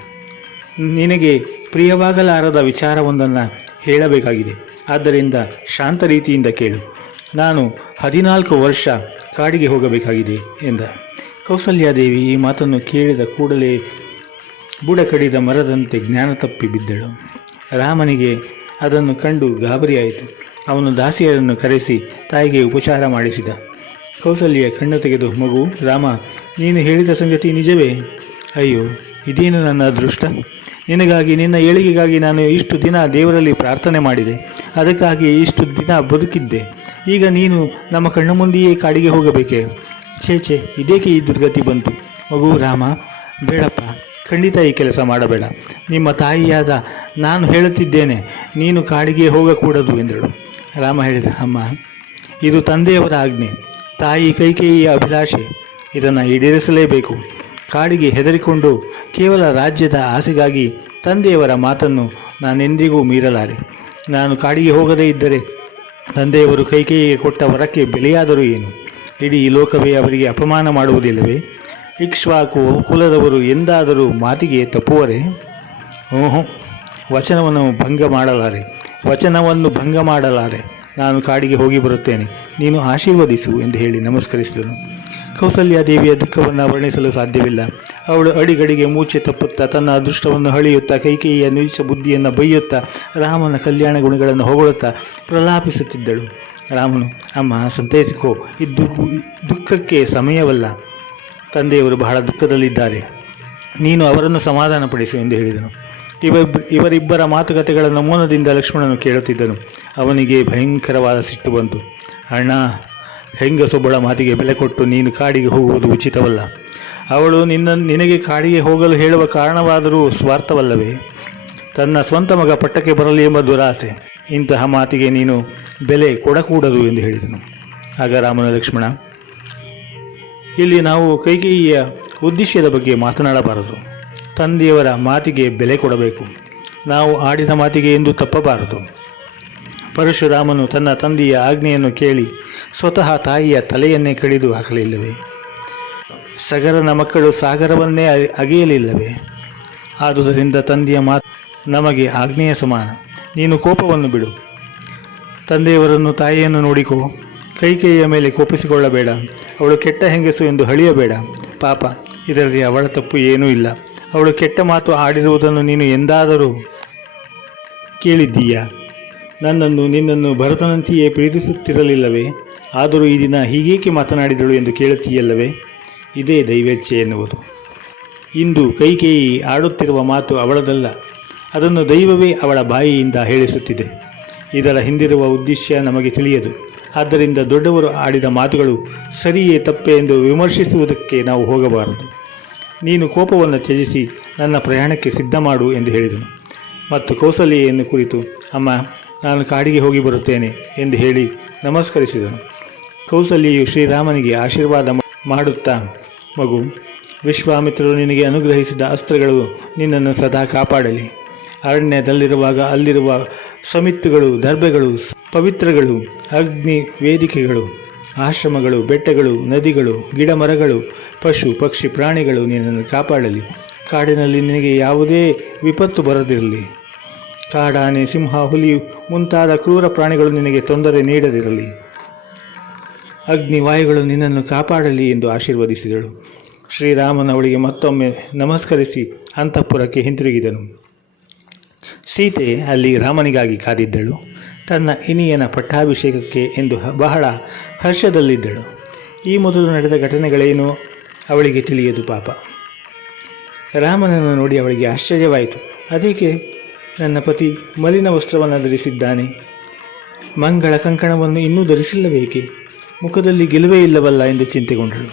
ನಿನಗೆ ಪ್ರಿಯವಾಗಲಾರದ ವಿಚಾರವೊಂದನ್ನು ಹೇಳಬೇಕಾಗಿದೆ. ಆದ್ದರಿಂದ ಶಾಂತ ರೀತಿಯಿಂದ ಕೇಳು. ನಾನು 14 ವರ್ಷ ಕಾಡಿಗೆ ಹೋಗಬೇಕಾಗಿದೆ ಎಂದ. ಕೌಸಲ್ಯಾದೇವಿ ಈ ಮಾತನ್ನು ಕೇಳಿದ ಕೂಡಲೇ ಬುಡ ಕಡಿದ ಮರದಂತೆ ಜ್ಞಾನ ತಪ್ಪಿ ಬಿದ್ದಳು. ರಾಮನಿಗೆ ಅದನ್ನು ಕಂಡು ಗಾಬರಿಯಾಯಿತು. ಅವನು ದಾಸಿಯರನ್ನು ಕರೆಸಿ ತಾಯಿಗೆ ಉಪಚಾರ ಮಾಡಿಸಿದ. ಕೌಸಲ್ಯ ಕಣ್ಣು ತೆಗೆದು, ಮಗು ರಾಮ, ನೀನು ಹೇಳಿದ ಸಂಗತಿ ನಿಜವೇ? ಅಯ್ಯೋ, ಇದೇನು ನನ್ನ ಅದೃಷ್ಟ! ನಿನಗಾಗಿ, ನಿನ್ನ ಏಳಿಗೆಗಾಗಿ ನಾನು ಇಷ್ಟು ದಿನ ದೇವರಲ್ಲಿ ಪ್ರಾರ್ಥನೆ ಮಾಡಿದೆ. ಅದಕ್ಕಾಗಿ ಇಷ್ಟು ದಿನ ಬದುಕಿದ್ದೆ. ಈಗ ನೀನು ನಮ್ಮ ಕಣ್ಣು ಮುಂದೆಯೇ ಕಾಡಿಗೆ ಹೋಗಬೇಕೆ? ಛೇ, ಇದೇಕೆ ಈ ದುರ್ಗತಿ ಬಂತು? ಮಗು ರಾಮ, ಬೇಡಪ್ಪ, ಖಂಡಿತ ಈ ಕೆಲಸ ಮಾಡಬೇಡ. ನಿಮ್ಮ ತಾಯಿಯಾದ ನಾನು ಹೇಳುತ್ತಿದ್ದೇನೆ, ನೀನು ಕಾಡಿಗೆ ಹೋಗಕೂಡದು ಎಂದಳು. ರಾಮ ಹೇಳಿದ, ಅಮ್ಮ, ಇದು ತಂದೆಯವರ ಆಜ್ಞೆ, ತಾಯಿ ಕೈಕೇಯಿಯ ಅಭಿಲಾಷೆ. ಇದನ್ನು ಈಡೇರಿಸಲೇಬೇಕು. ಕಾಡಿಗೆ ಹೆದರಿಕೊಂಡು ಕೇವಲ ರಾಜ್ಯದ ಆಸೆಗಾಗಿ ತಂದೆಯವರ ಮಾತನ್ನು ನಾನೆಂದಿಗೂ ಮೀರಲಾರೆ. ನಾನು ಕಾಡಿಗೆ ಹೋಗದೇ ಇದ್ದರೆ ತಂದೆಯವರು ಕೈಕೇಯಿಗೆ ಕೊಟ್ಟ ವರಕ್ಕೆ ಬೆಲೆಯಾದರೂ ಏನು? ಇಡೀ ಲೋಕವೇ ಅವರಿಗೆ ಅಪಮಾನ ಮಾಡುವುದಿಲ್ಲವೇ? ಇಕ್ಷ್ವಾಕು ಕುಲದವರು ಎಂದಾದರೂ ಮಾತಿಗೆ ತಪ್ಪುವರೇ? ವಚನವನ್ನು ಭಂಗ ಮಾಡಲಾರೆ. ನಾನು ಕಾಡಿಗೆ ಹೋಗಿ ಬರುತ್ತೇನೆ, ನೀನು ಆಶೀರ್ವದಿಸು ಎಂದು ಹೇಳಿ ನಮಸ್ಕರಿಸಿದನು. ಕೌಸಲ್ಯಾದೇವಿಯ ದುಃಖವನ್ನು ವರ್ಣಿಸಲು ಸಾಧ್ಯವಿಲ್ಲ. ಅವಳು ಅಡಿಗಡಿಗೆ ಮೂರ್ಛೆ ತಪ್ಪುತ್ತಾ, ತನ್ನ ಅದೃಷ್ಟವನ್ನು ಹಳೆಯುತ್ತಾ, ಕೈಕೇಯಿಯ ನೀಚ ಬುದ್ಧಿಯನ್ನು ಬೈಯುತ್ತಾ, ರಾಮನ ಕಲ್ಯಾಣ ಗುಣಗಳನ್ನು ಹೊಗಳುತ್ತಾ ಪ್ರಲಾಪಿಸುತ್ತಿದ್ದಳು. ರಾಮನು, ಅಮ್ಮ, ಸಂತೈಸಿಕೋ, ಇದು ದುಃಖಕ್ಕೆ ಸಮಯವಲ್ಲ. ತಂದೆಯವರು ಬಹಳ ದುಃಖದಲ್ಲಿದ್ದಾರೆ. ನೀನು ಅವರನ್ನು ಸಮಾಧಾನಪಡಿಸು ಎಂದು ಹೇಳಿದನು. ಇವರಿಬ್ಬರ ಮಾತುಕತೆಗಳನ್ನು ಮೌನದಿಂದ ಲಕ್ಷ್ಮಣನು ಕೇಳುತ್ತಿದ್ದನು. ಅವನಿಗೆ ಭಯಂಕರವಾದ ಸಿಟ್ಟು ಬಂತು. ಅಣ್ಣ, ಹೆಂಗಸೊಬ್ಬಳ ಮಾತಿಗೆ ಬೆಲೆ ಕೊಟ್ಟು ನೀನು ಕಾಡಿಗೆ ಹೋಗುವುದು ಉಚಿತವಲ್ಲ. ಅವಳು ನಿನಗೆ ಕಾಡಿಗೆ ಹೋಗಲು ಹೇಳುವ ಕಾರಣವಾದರೂ ಸ್ವಾರ್ಥವಲ್ಲವೇ? ತನ್ನ ಸ್ವಂತ ಮಗ ಪಟ್ಟಕ್ಕೆ ಬರಲಿ ಎಂಬ ದುರಾಸೆ. ಇಂತಹ ಮಾತಿಗೆ ನೀನು ಬೆಲೆ ಕೊಡಕೂಡದು ಎಂದು ಹೇಳಿದನು. ಆಗ ರಾಮನ, ಲಕ್ಷ್ಮಣ, ಇಲ್ಲಿ ನಾವು ಕೈಕೇಯಿಯ ಉದ್ದೇಶದ ಬಗ್ಗೆ ಮಾತನಾಡಬಾರದು. ತಂದೆಯವರ ಮಾತಿಗೆ ಬೆಲೆ ಕೊಡಬೇಕು. ನಾವು ಆಡಿದ ಮಾತಿಗೆ ಎಂದು ತಪ್ಪಬಾರದು. ಪರಶುರಾಮನು ತನ್ನ ತಂದೆಯ ಆಜ್ಞೆಯನ್ನು ಕೇಳಿ ಸ್ವತಃ ತಾಯಿಯ ತಲೆಯನ್ನೇ ಕಡಿದು ಹಾಕಲಿಲ್ಲವೇ? ಸಗರನ ಮಕ್ಕಳು ಸಾಗರವನ್ನೇ ಅಗೆಯಲಿಲ್ಲವೇ? ಆದುದರಿಂದ ತಂದೆಯ ಮಾತು ನಮಗೆ ಆಜ್ಞೆಯ ಸಮಾನ. ನೀನು ಕೋಪವನ್ನು ಬಿಡು. ತಂದೆಯವರನ್ನು, ತಾಯಿಯನ್ನು ನೋಡಿಕೋ. ಕೈಕೇಯಿಯ ಮೇಲೆ ಕೋಪಿಸಿಕೊಳ್ಳಬೇಡ. ಅವಳು ಕೆಟ್ಟ ಹೆಂಗಸು ಎಂದು ಹಳಿಯಬೇಡ. ಪಾಪ, ಇದರಲ್ಲಿ ಅವಳ ತಪ್ಪು ಏನೂ ಇಲ್ಲ. ಅವಳು ಕೆಟ್ಟ ಮಾತು ಆಡಿರುವುದನ್ನು ನೀನು ಎಂದಾದರೂ ಕೇಳಿದ್ದೀಯಾ? ನಿನ್ನನ್ನು ಭರತನಂತೆಯೇ ಪ್ರೀತಿಸುತ್ತಿರಲಿಲ್ಲವೇ? ಆದರೂ ಈ ದಿನ ಹೀಗೇಕೆ ಮಾತನಾಡಿದಳು ಎಂದು ಕೇಳುತ್ತೀಯಲ್ಲವೇ? ಇದೇ ದೈವೇಚ್ಛೆ ಎನ್ನುವುದು. ಇಂದು ಕೈಕೇಯಿ ಆಡುತ್ತಿರುವ ಮಾತು ಅವಳದಲ್ಲ, ಅದನ್ನು ದೈವವೇ ಅವಳ ಬಾಯಿಯಿಂದ ಹೇಳಿಸುತ್ತಿದೆ. ಇದರ ಹಿಂದಿರುವ ಉದ್ದೇಶ ನಮಗೆ ತಿಳಿಯದು. ಆದ್ದರಿಂದ ದೊಡ್ಡವರು ಆಡಿದ ಮಾತುಗಳು ಸರಿಯೇ ತಪ್ಪೇ ಎಂದು ವಿಮರ್ಶಿಸುವುದಕ್ಕೆ ನಾವು ಹೋಗಬಾರದು. ನೀನು ಕೋಪವನ್ನು ತ್ಯಜಿಸಿ ನನ್ನ ಪ್ರಯಾಣಕ್ಕೆ ಸಿದ್ಧ ಮಾಡು ಎಂದು ಹೇಳಿದನು. ಮತ್ತು ಕೌಸಲ್ಯೆಯನ್ನು ಕುರಿತು, ಅಮ್ಮ, ನಾನು ಕಾಡಿಗೆ ಹೋಗಿ ಬರುತ್ತೇನೆ ಎಂದು ಹೇಳಿ ನಮಸ್ಕರಿಸಿದನು. ಕೌಸಲ್ಯೆಯು ಶ್ರೀರಾಮನಿಗೆ ಆಶೀರ್ವಾದ ಮಾಡುತ್ತಾ, ಮಗು, ವಿಶ್ವಾಮಿತ್ರರು ನಿನಗೆ ಅನುಗ್ರಹಿಸಿದ ಅಸ್ತ್ರಗಳು ನಿನ್ನನ್ನು ಸದಾ ಕಾಪಾಡಲಿ. ಅರಣ್ಯದಲ್ಲಿರುವಾಗ ಅಲ್ಲಿರುವ ಸಮಿತ್ತುಗಳು, ದರ್ಭೆಗಳು, ಪವಿತ್ರಗಳು, ಅಗ್ನಿ ವೇದಿಕೆಗಳು, ಆಶ್ರಮಗಳು, ಬೆಟ್ಟಗಳು, ನದಿಗಳು, ಗಿಡ ಮರಗಳು, ಪಶು ಪಕ್ಷಿ ಪ್ರಾಣಿಗಳು ನಿನ್ನನ್ನು ಕಾಪಾಡಲಿ. ಕಾಡಿನಲ್ಲಿ ನಿನಗೆ ಯಾವುದೇ ವಿಪತ್ತು ಬರದಿರಲಿ. ಕಾಡಾನೆ, ಸಿಂಹ, ಹುಲಿ ಮುಂತಾದ ಕ್ರೂರ ಪ್ರಾಣಿಗಳು ನಿನಗೆ ತೊಂದರೆ ನೀಡದಿರಲಿ. ಅಗ್ನಿವಾಯುಗಳು ನಿನ್ನನ್ನು ಕಾಪಾಡಲಿ ಎಂದು ಆಶೀರ್ವದಿಸಿದಳು. ಶ್ರೀರಾಮನ ಅವಳಿಗೆ ಮತ್ತೊಮ್ಮೆ ನಮಸ್ಕರಿಸಿ ಅಂತಃಪುರಕ್ಕೆ ಹಿಂತಿರುಗಿದನು. ಸೀತೆ ಅಲ್ಲಿ ರಾಮನಿಗಾಗಿ ಕಾದಿದ್ದಳು. ತನ್ನ ಇನಿಯನ ಪಟ್ಟಾಭಿಷೇಕಕ್ಕೆ ಎಂದು ಬಹಳ ಹರ್ಷದಲ್ಲಿದ್ದಳು. ಈ ಮೊದಲು ನಡೆದ ಘಟನೆಗಳೇನು ಅವಳಿಗೆ ತಿಳಿಯದು. ಪಾಪ, ರಾಮನನ್ನು ನೋಡಿ ಅವಳಿಗೆ ಆಶ್ಚರ್ಯವಾಯಿತು. ಅದಕ್ಕೆ ನನ್ನ ಪತಿ ಮಲಿನ ವಸ್ತ್ರವನ್ನು ಧರಿಸಿದ್ದಾನೆ, ಮಂಗಳ ಕಂಕಣವನ್ನು ಇನ್ನೂ ಧರಿಸಿಲ್ಲಬೇಕೆ? ಮುಖದಲ್ಲಿ ಗೆಲುವೇ ಇಲ್ಲವಲ್ಲ ಎಂದು ಚಿಂತೆಗೊಂಡಳು.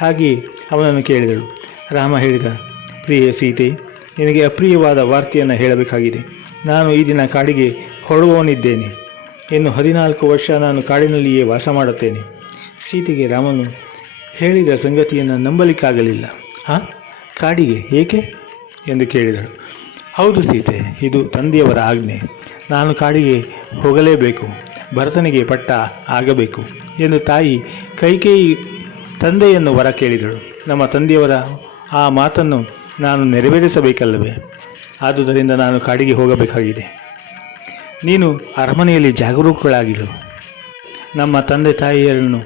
ಹಾಗೆಯೇ ಅವನನ್ನು ಕೇಳಿದಳು. ರಾಮ ಹೇಳಿದ, ಪ್ರಿಯ ಸೀತೆ, ನಿನಗೆ ಅಪ್ರಿಯವಾದ ವಾರ್ತೆಯನ್ನು ಹೇಳಬೇಕಾಗಿದೆ. ನಾನು ಈ ದಿನ ಕಾಡಿಗೆ ಹೊರಡುವವನಿದ್ದೇನೆ. ಇನ್ನು 14 ವರ್ಷ ನಾನು ಕಾಡಿನಲ್ಲಿಯೇ ವಾಸ ಮಾಡುತ್ತೇನೆ. ಸೀತೆಗೆ ರಾಮನು ಹೇಳಿದ ಸಂಗತಿಯನ್ನು ನಂಬಲಿಕ್ಕಾಗಲಿಲ್ಲ. ಕಾಡಿಗೆ ಏಕೆ ಎಂದು ಕೇಳಿದಳು. ಹೌದು ಸೀತೆ, ಇದು ತಂದೆಯವರ ಆಜ್ಞೆ. ನಾನು ಕಾಡಿಗೆ ಹೋಗಲೇಬೇಕು. ಭರತನಿಗೆ ಪಟ್ಟ ಆಗಬೇಕು ಎಂದು ತಾಯಿ ಕೈಕೇಯಿ ತಂದೆಯನ್ನು ವರ ಕೇಳಿದಳು. ನಮ್ಮ ತಂದೆಯವರ ಆ ಮಾತನ್ನು ನಾನು ನೆರವೇರಿಸಬೇಕಲ್ಲವೇ? ಆದುದರಿಂದ ನಾನು ಕಾಡಿಗೆ ಹೋಗಬೇಕಾಗಿದೆ. ನೀನು ಅರಮನೆಯಲ್ಲಿ ಜಾಗರೂಕಳಾಗಿರು. ನಮ್ಮ ತಂದೆ ತಾಯಿಯರನ್ನು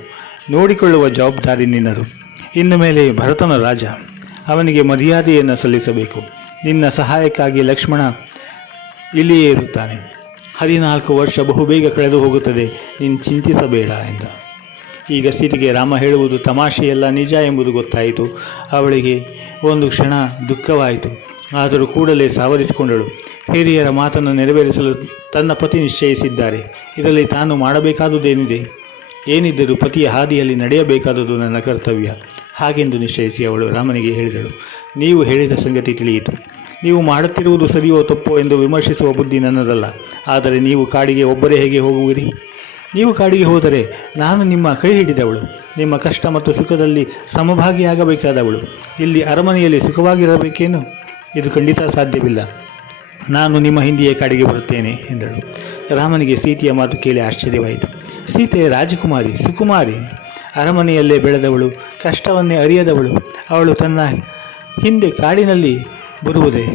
ನೋಡಿಕೊಳ್ಳುವ ಜವಾಬ್ದಾರಿ ನಿನ್ನದು. ಇನ್ನು ಮೇಲೆ ಭರತನ ರಾಜ, ಅವನಿಗೆ ಮರ್ಯಾದೆಯನ್ನು ಸಲ್ಲಿಸಬೇಕು. ನಿನ್ನ ಸಹಾಯಕ್ಕಾಗಿ ಲಕ್ಷ್ಮಣ ಇಲ್ಲಿಯೇ ಇರುತ್ತಾನೆ. 14 ವರ್ಷ ಬಹುಬೇಗ ಕಳೆದು ಹೋಗುತ್ತದೆ, ನೀನು ಚಿಂತಿಸಬೇಡ ಎಂದ. ಈಗ ಸೀತೆಗೆ ರಾಮ ಹೇಳುವುದು ತಮಾಷೆಯಲ್ಲ, ನಿಜ ಎಂಬುದು ಗೊತ್ತಾಯಿತು. ಅವಳಿಗೆ ಒಂದು ಕ್ಷಣ ದುಃಖವಾಯಿತು. ಆದರೂ ಕೂಡಲೇ ಸಾವರಿಸಿಕೊಂಡಳು. ಹಿರಿಯರ ಮಾತನ್ನು ನೆರವೇರಿಸಲು ತನ್ನ ಪತಿ ನಿಶ್ಚಯಿಸಿದ್ದಾರೆ. ಇದರಲ್ಲಿ ತಾನು ಮಾಡಬೇಕಾದುದೇನಿದೆ? ಏನಿದ್ದರೂ ಪತಿಯ ಹಾದಿಯಲ್ಲಿ ನಡೆಯಬೇಕಾದುದು ನನ್ನ ಕರ್ತವ್ಯ. ಹಾಗೆಂದು ನಿಶ್ಚಯಿಸಿ ಅವಳು ರಾಮನಿಗೆ ಹೇಳಿದಳು. ನೀವು ಹೇಳಿದ ಸಂಗತಿ ತಿಳಿಯಿತು. ನೀವು ಮಾಡುತ್ತಿರುವುದು ಸರಿಯೋ ತಪ್ಪೋ ಎಂದು ವಿಮರ್ಶಿಸುವ ಬುದ್ಧಿ ನನ್ನದಲ್ಲ. ಆದರೆ ನೀವು ಕಾಡಿಗೆ ಒಬ್ಬರೇ ಹೇಗೆ ಹೋಗುವಿರಿ? ನೀವು ಕಾಡಿಗೆ ಹೋದರೆ ನಾನು ನಿಮ್ಮ ಕೈ ಹಿಡಿದವಳು, ನಿಮ್ಮ ಕಷ್ಟ ಮತ್ತು ಸುಖದಲ್ಲಿ ಸಮಭಾಗಿಯಾಗಬೇಕಾದವಳು. ಇಲ್ಲಿ ಅರಮನೆಯಲ್ಲಿ ಸುಖವಾಗಿರಬೇಕೇನು? ಇದು ಖಂಡಿತ ಸಾಧ್ಯವಿಲ್ಲ. ನಾನು ನಿಮ್ಮ ಹಿಂದೆಯೇ ಕಾಡಿಗೆ ಬರುತ್ತೇನೆ ಎಂದಳು. ರಾಮನಿಗೆ ಸೀತೆಯ ಮಾತು ಕೇಳಿ ಆಶ್ಚರ್ಯವಾಯಿತು. ಸೀತೆ ರಾಜಕುಮಾರಿ, ಸುಕುಮಾರಿ, ಅರಮನೆಯಲ್ಲೇ ಬೆಳೆದವಳು, ಕಷ್ಟವನ್ನೇ ಅರಿಯದವಳು. ಅವಳು ತನ್ನ ಹಿಂದೆ ಕಾಡಿನಲ್ಲಿ ಬರುವುದೇ?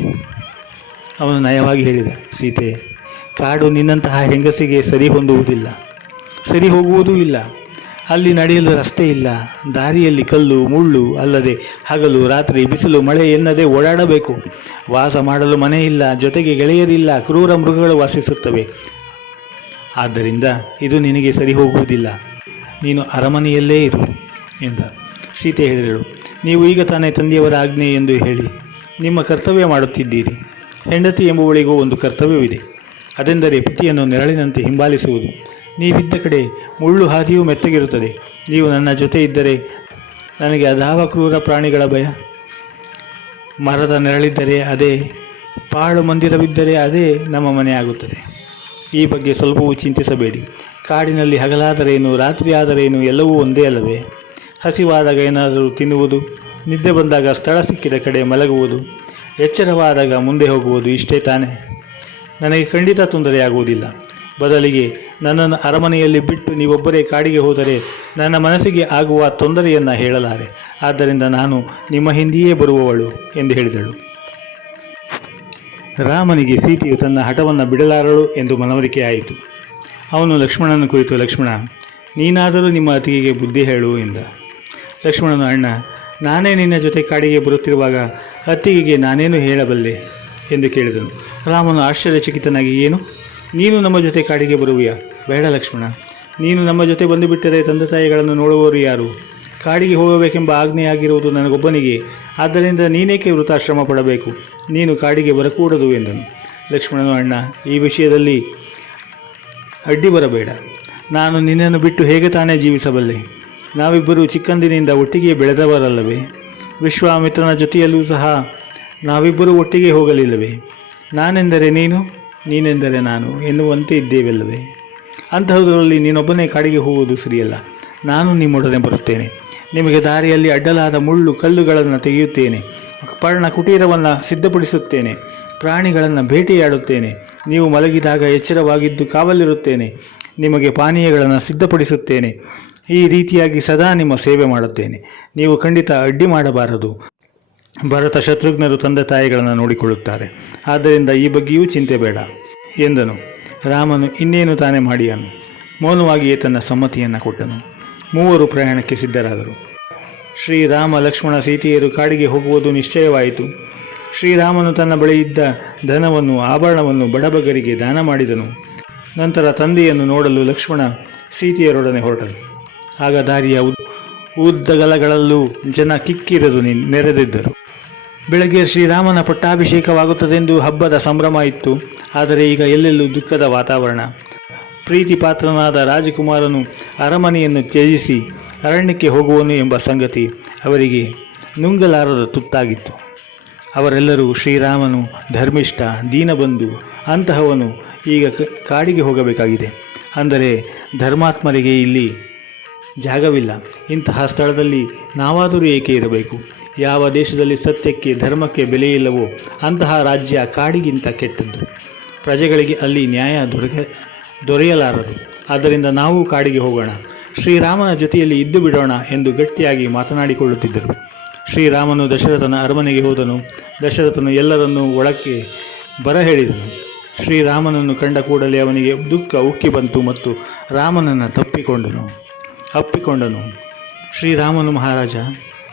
ಅವನು ನಯವಾಗಿ ಹೇಳಿದ, ಸೀತೆ, ಕಾಡು ನಿನ್ನಂತಹ ಹೆಂಗಸಿಗೆ ಸರಿ ಹೊಂದುವುದಿಲ್ಲ, ಸರಿ ಹೋಗುವುದೂ ಇಲ್ಲ. ಅಲ್ಲಿ ನಡೆಯಲು ರಸ್ತೆ ಇಲ್ಲ, ದಾರಿಯಲ್ಲಿ ಕಲ್ಲು ಮುಳ್ಳು ಅಲ್ಲದೆ ಹಗಲು ರಾತ್ರಿ ಬಿಸಿಲು ಮಳೆ ಎನ್ನದೇ ಓಡಾಡಬೇಕು. ವಾಸ ಮಾಡಲು ಮನೆ ಇಲ್ಲ, ಜೊತೆಗೆ ಗೆಳೆಯರಿಲ್ಲ, ಕ್ರೂರ ಮೃಗಗಳು ವಾಸಿಸುತ್ತವೆ. ಆದ್ದರಿಂದ ಇದು ನಿನಗೆ ಸರಿ ಹೋಗುವುದಿಲ್ಲ. ನೀನು ಅರಮನೆಯಲ್ಲೇ ಇರು ಎಂದ. ಸೀತೆ ಹೇಳಿದಳು, ನೀವು ಈಗ ತಾನೇ ತಂದೆಯವರ ಆಜ್ಞೆ ಎಂದು ಹೇಳಿ ನಿಮ್ಮ ಕರ್ತವ್ಯ ಮಾಡುತ್ತಿದ್ದೀರಿ. ಹೆಂಡತಿ ಎಂಬುವಳಿಗೂ ಒಂದು ಕರ್ತವ್ಯವಿದೆ. ಅದೆಂದರೆ ಪತಿಯನ್ನು ನೆರಳಿನಂತೆ ಹಿಂಬಾಲಿಸುವುದು. ನೀವಿದ್ದ ಕಡೆ ಮುಳ್ಳು ಹಾದಿಯೂ ಮೆತ್ತಗಿರುತ್ತದೆ. ನೀವು ನನ್ನ ಜೊತೆ ಇದ್ದರೆ ನನಗೆ ಅದಾವ ಕ್ರೂರ ಪ್ರಾಣಿಗಳ ಭಯ? ಮರದ ನೆರಳಿದ್ದರೆ ಅದೇ, ಪಾಳು ಮಂದಿರವಿದ್ದರೆ ಅದೇ ನಮ್ಮ ಮನೆ ಆಗುತ್ತದೆ. ಈ ಬಗ್ಗೆ ಸ್ವಲ್ಪವೂ ಚಿಂತಿಸಬೇಡಿ. ಕಾಡಿನಲ್ಲಿ ಹಗಲಾದರೇನು, ರಾತ್ರಿ ಆದರೇನು, ಎಲ್ಲವೂ ಒಂದೇ ಅಲ್ಲವೇ? ಹಸಿವಾದಾಗ ಏನಾದರೂ ತಿನ್ನುವುದು, ನಿದ್ದೆ ಬಂದಾಗ ಸ್ಥಳ ಸಿಕ್ಕಿದ ಕಡೆ ಮಲಗುವುದು, ಎಚ್ಚರವಾದಾಗ ಮುಂದೆ ಹೋಗುವುದು, ಇಷ್ಟೇ ತಾನೇ. ನನಗೆ ಖಂಡಿತ ತೊಂದರೆಯಾಗುವುದಿಲ್ಲ. ಬದಲಿಗೆ ನನ್ನನ್ನು ಅರಮನೆಯಲ್ಲಿ ಬಿಟ್ಟು ನೀವೊಬ್ಬರೇ ಕಾಡಿಗೆ ಹೋದರೆ ನನ್ನ ಮನಸ್ಸಿಗೆ ಆಗುವ ತೊಂದರೆಯನ್ನು ಹೇಳಲಾರೆ. ಆದ್ದರಿಂದ ನಾನು ನಿಮ್ಮ ಹಿಂದೆಯೇ ಬರುವವಳು ಎಂದು ಹೇಳಿದಳು. ರಾಮನಿಗೆ ಸೀತೆಯು ತನ್ನ ಹಠವನ್ನು ಬಿಡಲಾರಳು ಎಂದು ಮನವರಿಕೆ ಆಯಿತು. ಅವನು ಲಕ್ಷ್ಮಣನ ಕುರಿತು, ಲಕ್ಷ್ಮಣ, ನೀನಾದರೂ ನಿಮ್ಮ ಅತ್ತಿಗೆಗೆ ಬುದ್ಧಿ ಹೇಳು ಎಂದ. ಲಕ್ಷ್ಮಣನು, ಅಣ್ಣ, ನಾನೇ ನಿನ್ನ ಜೊತೆ ಕಾಡಿಗೆ ಬರುತ್ತಿರುವಾಗ ಅತ್ತಿಗೆಗೆ ನಾನೇನು ಹೇಳಬಲ್ಲೆ ಎಂದು ಕೇಳಿದನು. ರಾಮನು ಆಶ್ಚರ್ಯಚಕಿತನಾಗಿ, ಏನು, ನೀನು ನಮ್ಮ ಜೊತೆ ಕಾಡಿಗೆ ಬರುವಿಯಾ? ಬೇಡ ಲಕ್ಷ್ಮಣ, ನೀನು ನಮ್ಮ ಜೊತೆ ಬಂದುಬಿಟ್ಟರೆ ತಂದೆ ತಾಯಿಗಳನ್ನು ನೋಡುವವರು ಯಾರು? ಕಾಡಿಗೆ ಹೋಗಬೇಕೆಂಬ ಆಜ್ಞೆಯಾಗಿರುವುದು ನನಗೊಬ್ಬನಿಗೆ. ಆದ್ದರಿಂದ ನೀನೇಕೆ ವೃತಾಶ್ರಮ ಪಡಬೇಕು? ನೀನು ಕಾಡಿಗೆ ಬರಕೂಡದು ಎಂದನು. ಲಕ್ಷ್ಮಣನು, ಅಣ್ಣ, ಈ ವಿಷಯದಲ್ಲಿ ಅಡ್ಡಿ ಬರಬೇಡ. ನಾನು ನಿನ್ನನ್ನು ಬಿಟ್ಟು ಹೇಗೆ ತಾನೇ ಜೀವಿಸಬಲ್ಲೆ? ನಾವಿಬ್ಬರು ಚಿಕ್ಕಂದಿನಿಂದ ಒಟ್ಟಿಗೆ ಬೆಳೆದವರಲ್ಲವೇ? ವಿಶ್ವಾಮಿತ್ರನ ಜೊತೆಯಲ್ಲೂ ಸಹ ನಾವಿಬ್ಬರೂ ಒಟ್ಟಿಗೆ ಹೋಗಲಿಲ್ಲವೇ? ನಾನೆಂದರೆ ನೀನು, ನೀನೆಂದರೆ ನಾನು ಎನ್ನುವಂತೆ ಇದ್ದೇವಲ್ಲವೇ? ಅಂತಹದರಲ್ಲಿ ನೀನೊಬ್ಬನೇ ಕಾಡಿಗೆ ಹೋಗುವುದು ಸರಿಯಲ್ಲ. ನಾನು ನಿಮ್ಮೊಡನೆ ಬರುತ್ತೇನೆ. ನಿಮಗೆ ದಾರಿಯಲ್ಲಿ ಅಡ್ಡಲಾದ ಮುಳ್ಳು ಕಲ್ಲುಗಳನ್ನು ತೆಗೆಯುತ್ತೇನೆ. ಪರ್ಣ ಕುಟೀರವನ್ನು ಸಿದ್ಧಪಡಿಸುತ್ತೇನೆ. ಪ್ರಾಣಿಗಳನ್ನು ಬೇಟೆಯಾಡುತ್ತೇನೆ. ನೀವು ಮಲಗಿದಾಗ ಎಚ್ಚರವಾಗಿದ್ದು ಕಾವಲಿರುತ್ತೇನೆ. ನಿಮಗೆ ಪಾನೀಯಗಳನ್ನು ಸಿದ್ಧಪಡಿಸುತ್ತೇನೆ. ಈ ರೀತಿಯಾಗಿ ಸದಾ ನಿಮ್ಮ ಸೇವೆ ಮಾಡುತ್ತೇನೆ. ನೀವು ಖಂಡಿತ ಅಡ್ಡಿ ಮಾಡಬಾರದು. ಭರತ ಶತ್ರುಘ್ನರು ತಂದೆ ತಾಯಿಗಳನ್ನು ನೋಡಿಕೊಳ್ಳುತ್ತಾರೆ. ಆದ್ದರಿಂದ ಈ ಬಗ್ಗೆಯೂ ಚಿಂತೆ ಬೇಡ ಎಂದನು. ರಾಮನು ಇನ್ನೇನು ತಾನೇ ಮಾಡಿಯನು. ಮೌನವಾಗಿಯೇ ತನ್ನ ಸಮ್ಮತಿಯನ್ನು ಕೊಟ್ಟನು. ಮೂವರು ಪ್ರಯಾಣಕ್ಕೆ ಸಿದ್ಧರಾದರು. ಶ್ರೀರಾಮ, ಲಕ್ಷ್ಮಣ, ಸೀತೆಯರು ಕಾಡಿಗೆ ಹೋಗುವುದು ನಿಶ್ಚಯವಾಯಿತು. ಶ್ರೀರಾಮನು ತನ್ನ ಬಳಿ ಇದ್ದ ಧನವನ್ನು, ಆಭರಣವನ್ನು ಬಡಬಗರಿಗೆ ದಾನ ಮಾಡಿದನು. ನಂತರ ತಂದೆಯನ್ನು ನೋಡಲು ಲಕ್ಷ್ಮಣ ಸೀತೆಯರೊಡನೆ ಹೊರಟನು. ಆಗ ದಾರಿಯ ಉದ್ದಗಲಗಳಲ್ಲೂ ಜನ ಕಿಕ್ಕಿರಿದು ನೆರೆದಿದ್ದರು. ಬೆಳಗ್ಗೆ ಶ್ರೀರಾಮನ ಪಟ್ಟಾಭಿಷೇಕವಾಗುತ್ತದೆಂದು ಹಬ್ಬದ ಸಂಭ್ರಮ ಇತ್ತು. ಆದರೆ ಈಗ ಎಲ್ಲೆಲ್ಲೂ ದುಃಖದ ವಾತಾವರಣ. ಪ್ರೀತಿ ಪಾತ್ರನಾದ ರಾಜಕುಮಾರನು ಅರಮನೆಯನ್ನು ತ್ಯಜಿಸಿ ಅರಣ್ಯಕ್ಕೆ ಹೋಗುವನು ಎಂಬ ಸಂಗತಿ ಅವರಿಗೆ ನುಂಗಲಾರದ ತುತ್ತಾಗಿತ್ತು. ಅವರೆಲ್ಲರೂ ಶ್ರೀರಾಮನು ಧರ್ಮಿಷ್ಠ, ದೀನಬಂಧು, ಅಂತಹವನು ಈಗ ಕಾಡಿಗೆ ಹೋಗಬೇಕಾಗಿದೆ. ಅಂದರೆ ಧರ್ಮಾತ್ಮರಿಗೆ ಇಲ್ಲಿ ಜಾಗವಿಲ್ಲ. ಇಂತಹ ಸ್ಥಳದಲ್ಲಿ ನಾವಾದರೂ ಏಕೆ ಇರಬೇಕು? ಯಾವ ದೇಶದಲ್ಲಿ ಸತ್ಯಕ್ಕೆ, ಧರ್ಮಕ್ಕೆ ಬೆಲೆಯಿಲ್ಲವೋ ಅಂತಹ ರಾಜ್ಯ ಕಾಡಿಗಿಂತ ಕೆಟ್ಟದ್ದು. ಪ್ರಜೆಗಳಿಗೆ ಅಲ್ಲಿ ನ್ಯಾಯ ದೊರೆಯಲಾರದು. ಆದ್ದರಿಂದ ನಾವು ಕಾಡಿಗೆ ಹೋಗೋಣ, ಶ್ರೀರಾಮನ ಜೊತೆಯಲ್ಲಿ ಇದ್ದು ಬಿಡೋಣ ಎಂದು ಗಟ್ಟಿಯಾಗಿ ಮಾತನಾಡಿಕೊಳ್ಳುತ್ತಿದ್ದರು. ಶ್ರೀರಾಮನು ದಶರಥನ ಅರಮನೆಗೆ ಹೋದನು. ದಶರಥನು ಎಲ್ಲರನ್ನೂ ಒಳಕ್ಕೆ ಬರ ಹೇಳಿದನು. ಶ್ರೀರಾಮನನ್ನು ಕಂಡ ಕೂಡಲೇ ಅವನಿಗೆ ದುಃಖ ಉಕ್ಕಿ ಬಂತು ಮತ್ತು ರಾಮನನ್ನು ಅಪ್ಪಿಕೊಂಡನು. ಶ್ರೀರಾಮನು, ಮಹಾರಾಜ,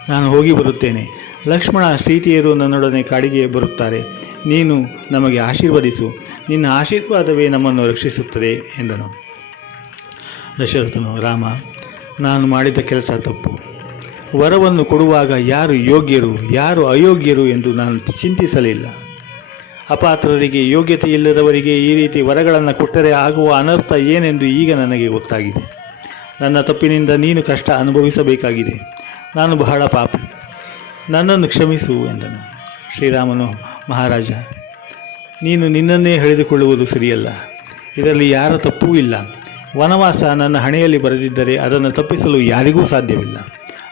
ನಾನು ಹೋಗಿ ಬರುತ್ತೇನೆ. ಲಕ್ಷ್ಮಣ ಸೀತೆಯರು ನನ್ನೊಡನೆ ಕಾಡಿಗೆ ಬರುತ್ತಾರೆ. ನೀನು ನಮಗೆ ಆಶೀರ್ವದಿಸು. ನಿನ್ನ ಆಶೀರ್ವಾದವೇ ನಮ್ಮನ್ನು ರಕ್ಷಿಸುತ್ತದೆ ಎಂದನು. ದಶರಥನು, ರಾಮ, ನಾನು ಮಾಡಿದ ಕೆಲಸ ತಪ್ಪು. ವರವನ್ನು ಕೊಡುವಾಗ ಯಾರು ಯೋಗ್ಯರು ಯಾರು ಅಯೋಗ್ಯರು ಎಂದು ನಾನು ಚಿಂತಿಸಲಿಲ್ಲ. ಅಪಾತ್ರರಿಗೆ, ಯೋಗ್ಯತೆ ಇಲ್ಲದವರಿಗೆ ಈ ರೀತಿ ವರಗಳನ್ನು ಕೊಟ್ಟರೆ ಆಗುವ ಅನರ್ಥ ಏನೆಂದು ಈಗ ನನಗೆ ಗೊತ್ತಾಗಿದೆ. ನನ್ನ ತಪ್ಪಿನಿಂದ ನೀನು ಕಷ್ಟ ಅನುಭವಿಸಬೇಕಾಗಿದೆ. ನಾನು ಬಹಳ ಪಾಪಿ, ನನ್ನನ್ನು ಕ್ಷಮಿಸು ಎಂದನು. ಶ್ರೀರಾಮನು, ಮಹಾರಾಜ, ನೀನು ನಿನ್ನನ್ನೇ ಹೇಳಿದುಕೊಳ್ಳುವುದು ಸರಿಯಲ್ಲ. ಇದರಲ್ಲಿ ಯಾರ ತಪ್ಪೂ ಇಲ್ಲ. ವನವಾಸ ನನ್ನ ಹಣೆಯಲ್ಲಿ ಬರೆದಿದ್ದರೆ ಅದನ್ನು ತಪ್ಪಿಸಲು ಯಾರಿಗೂ ಸಾಧ್ಯವಿಲ್ಲ.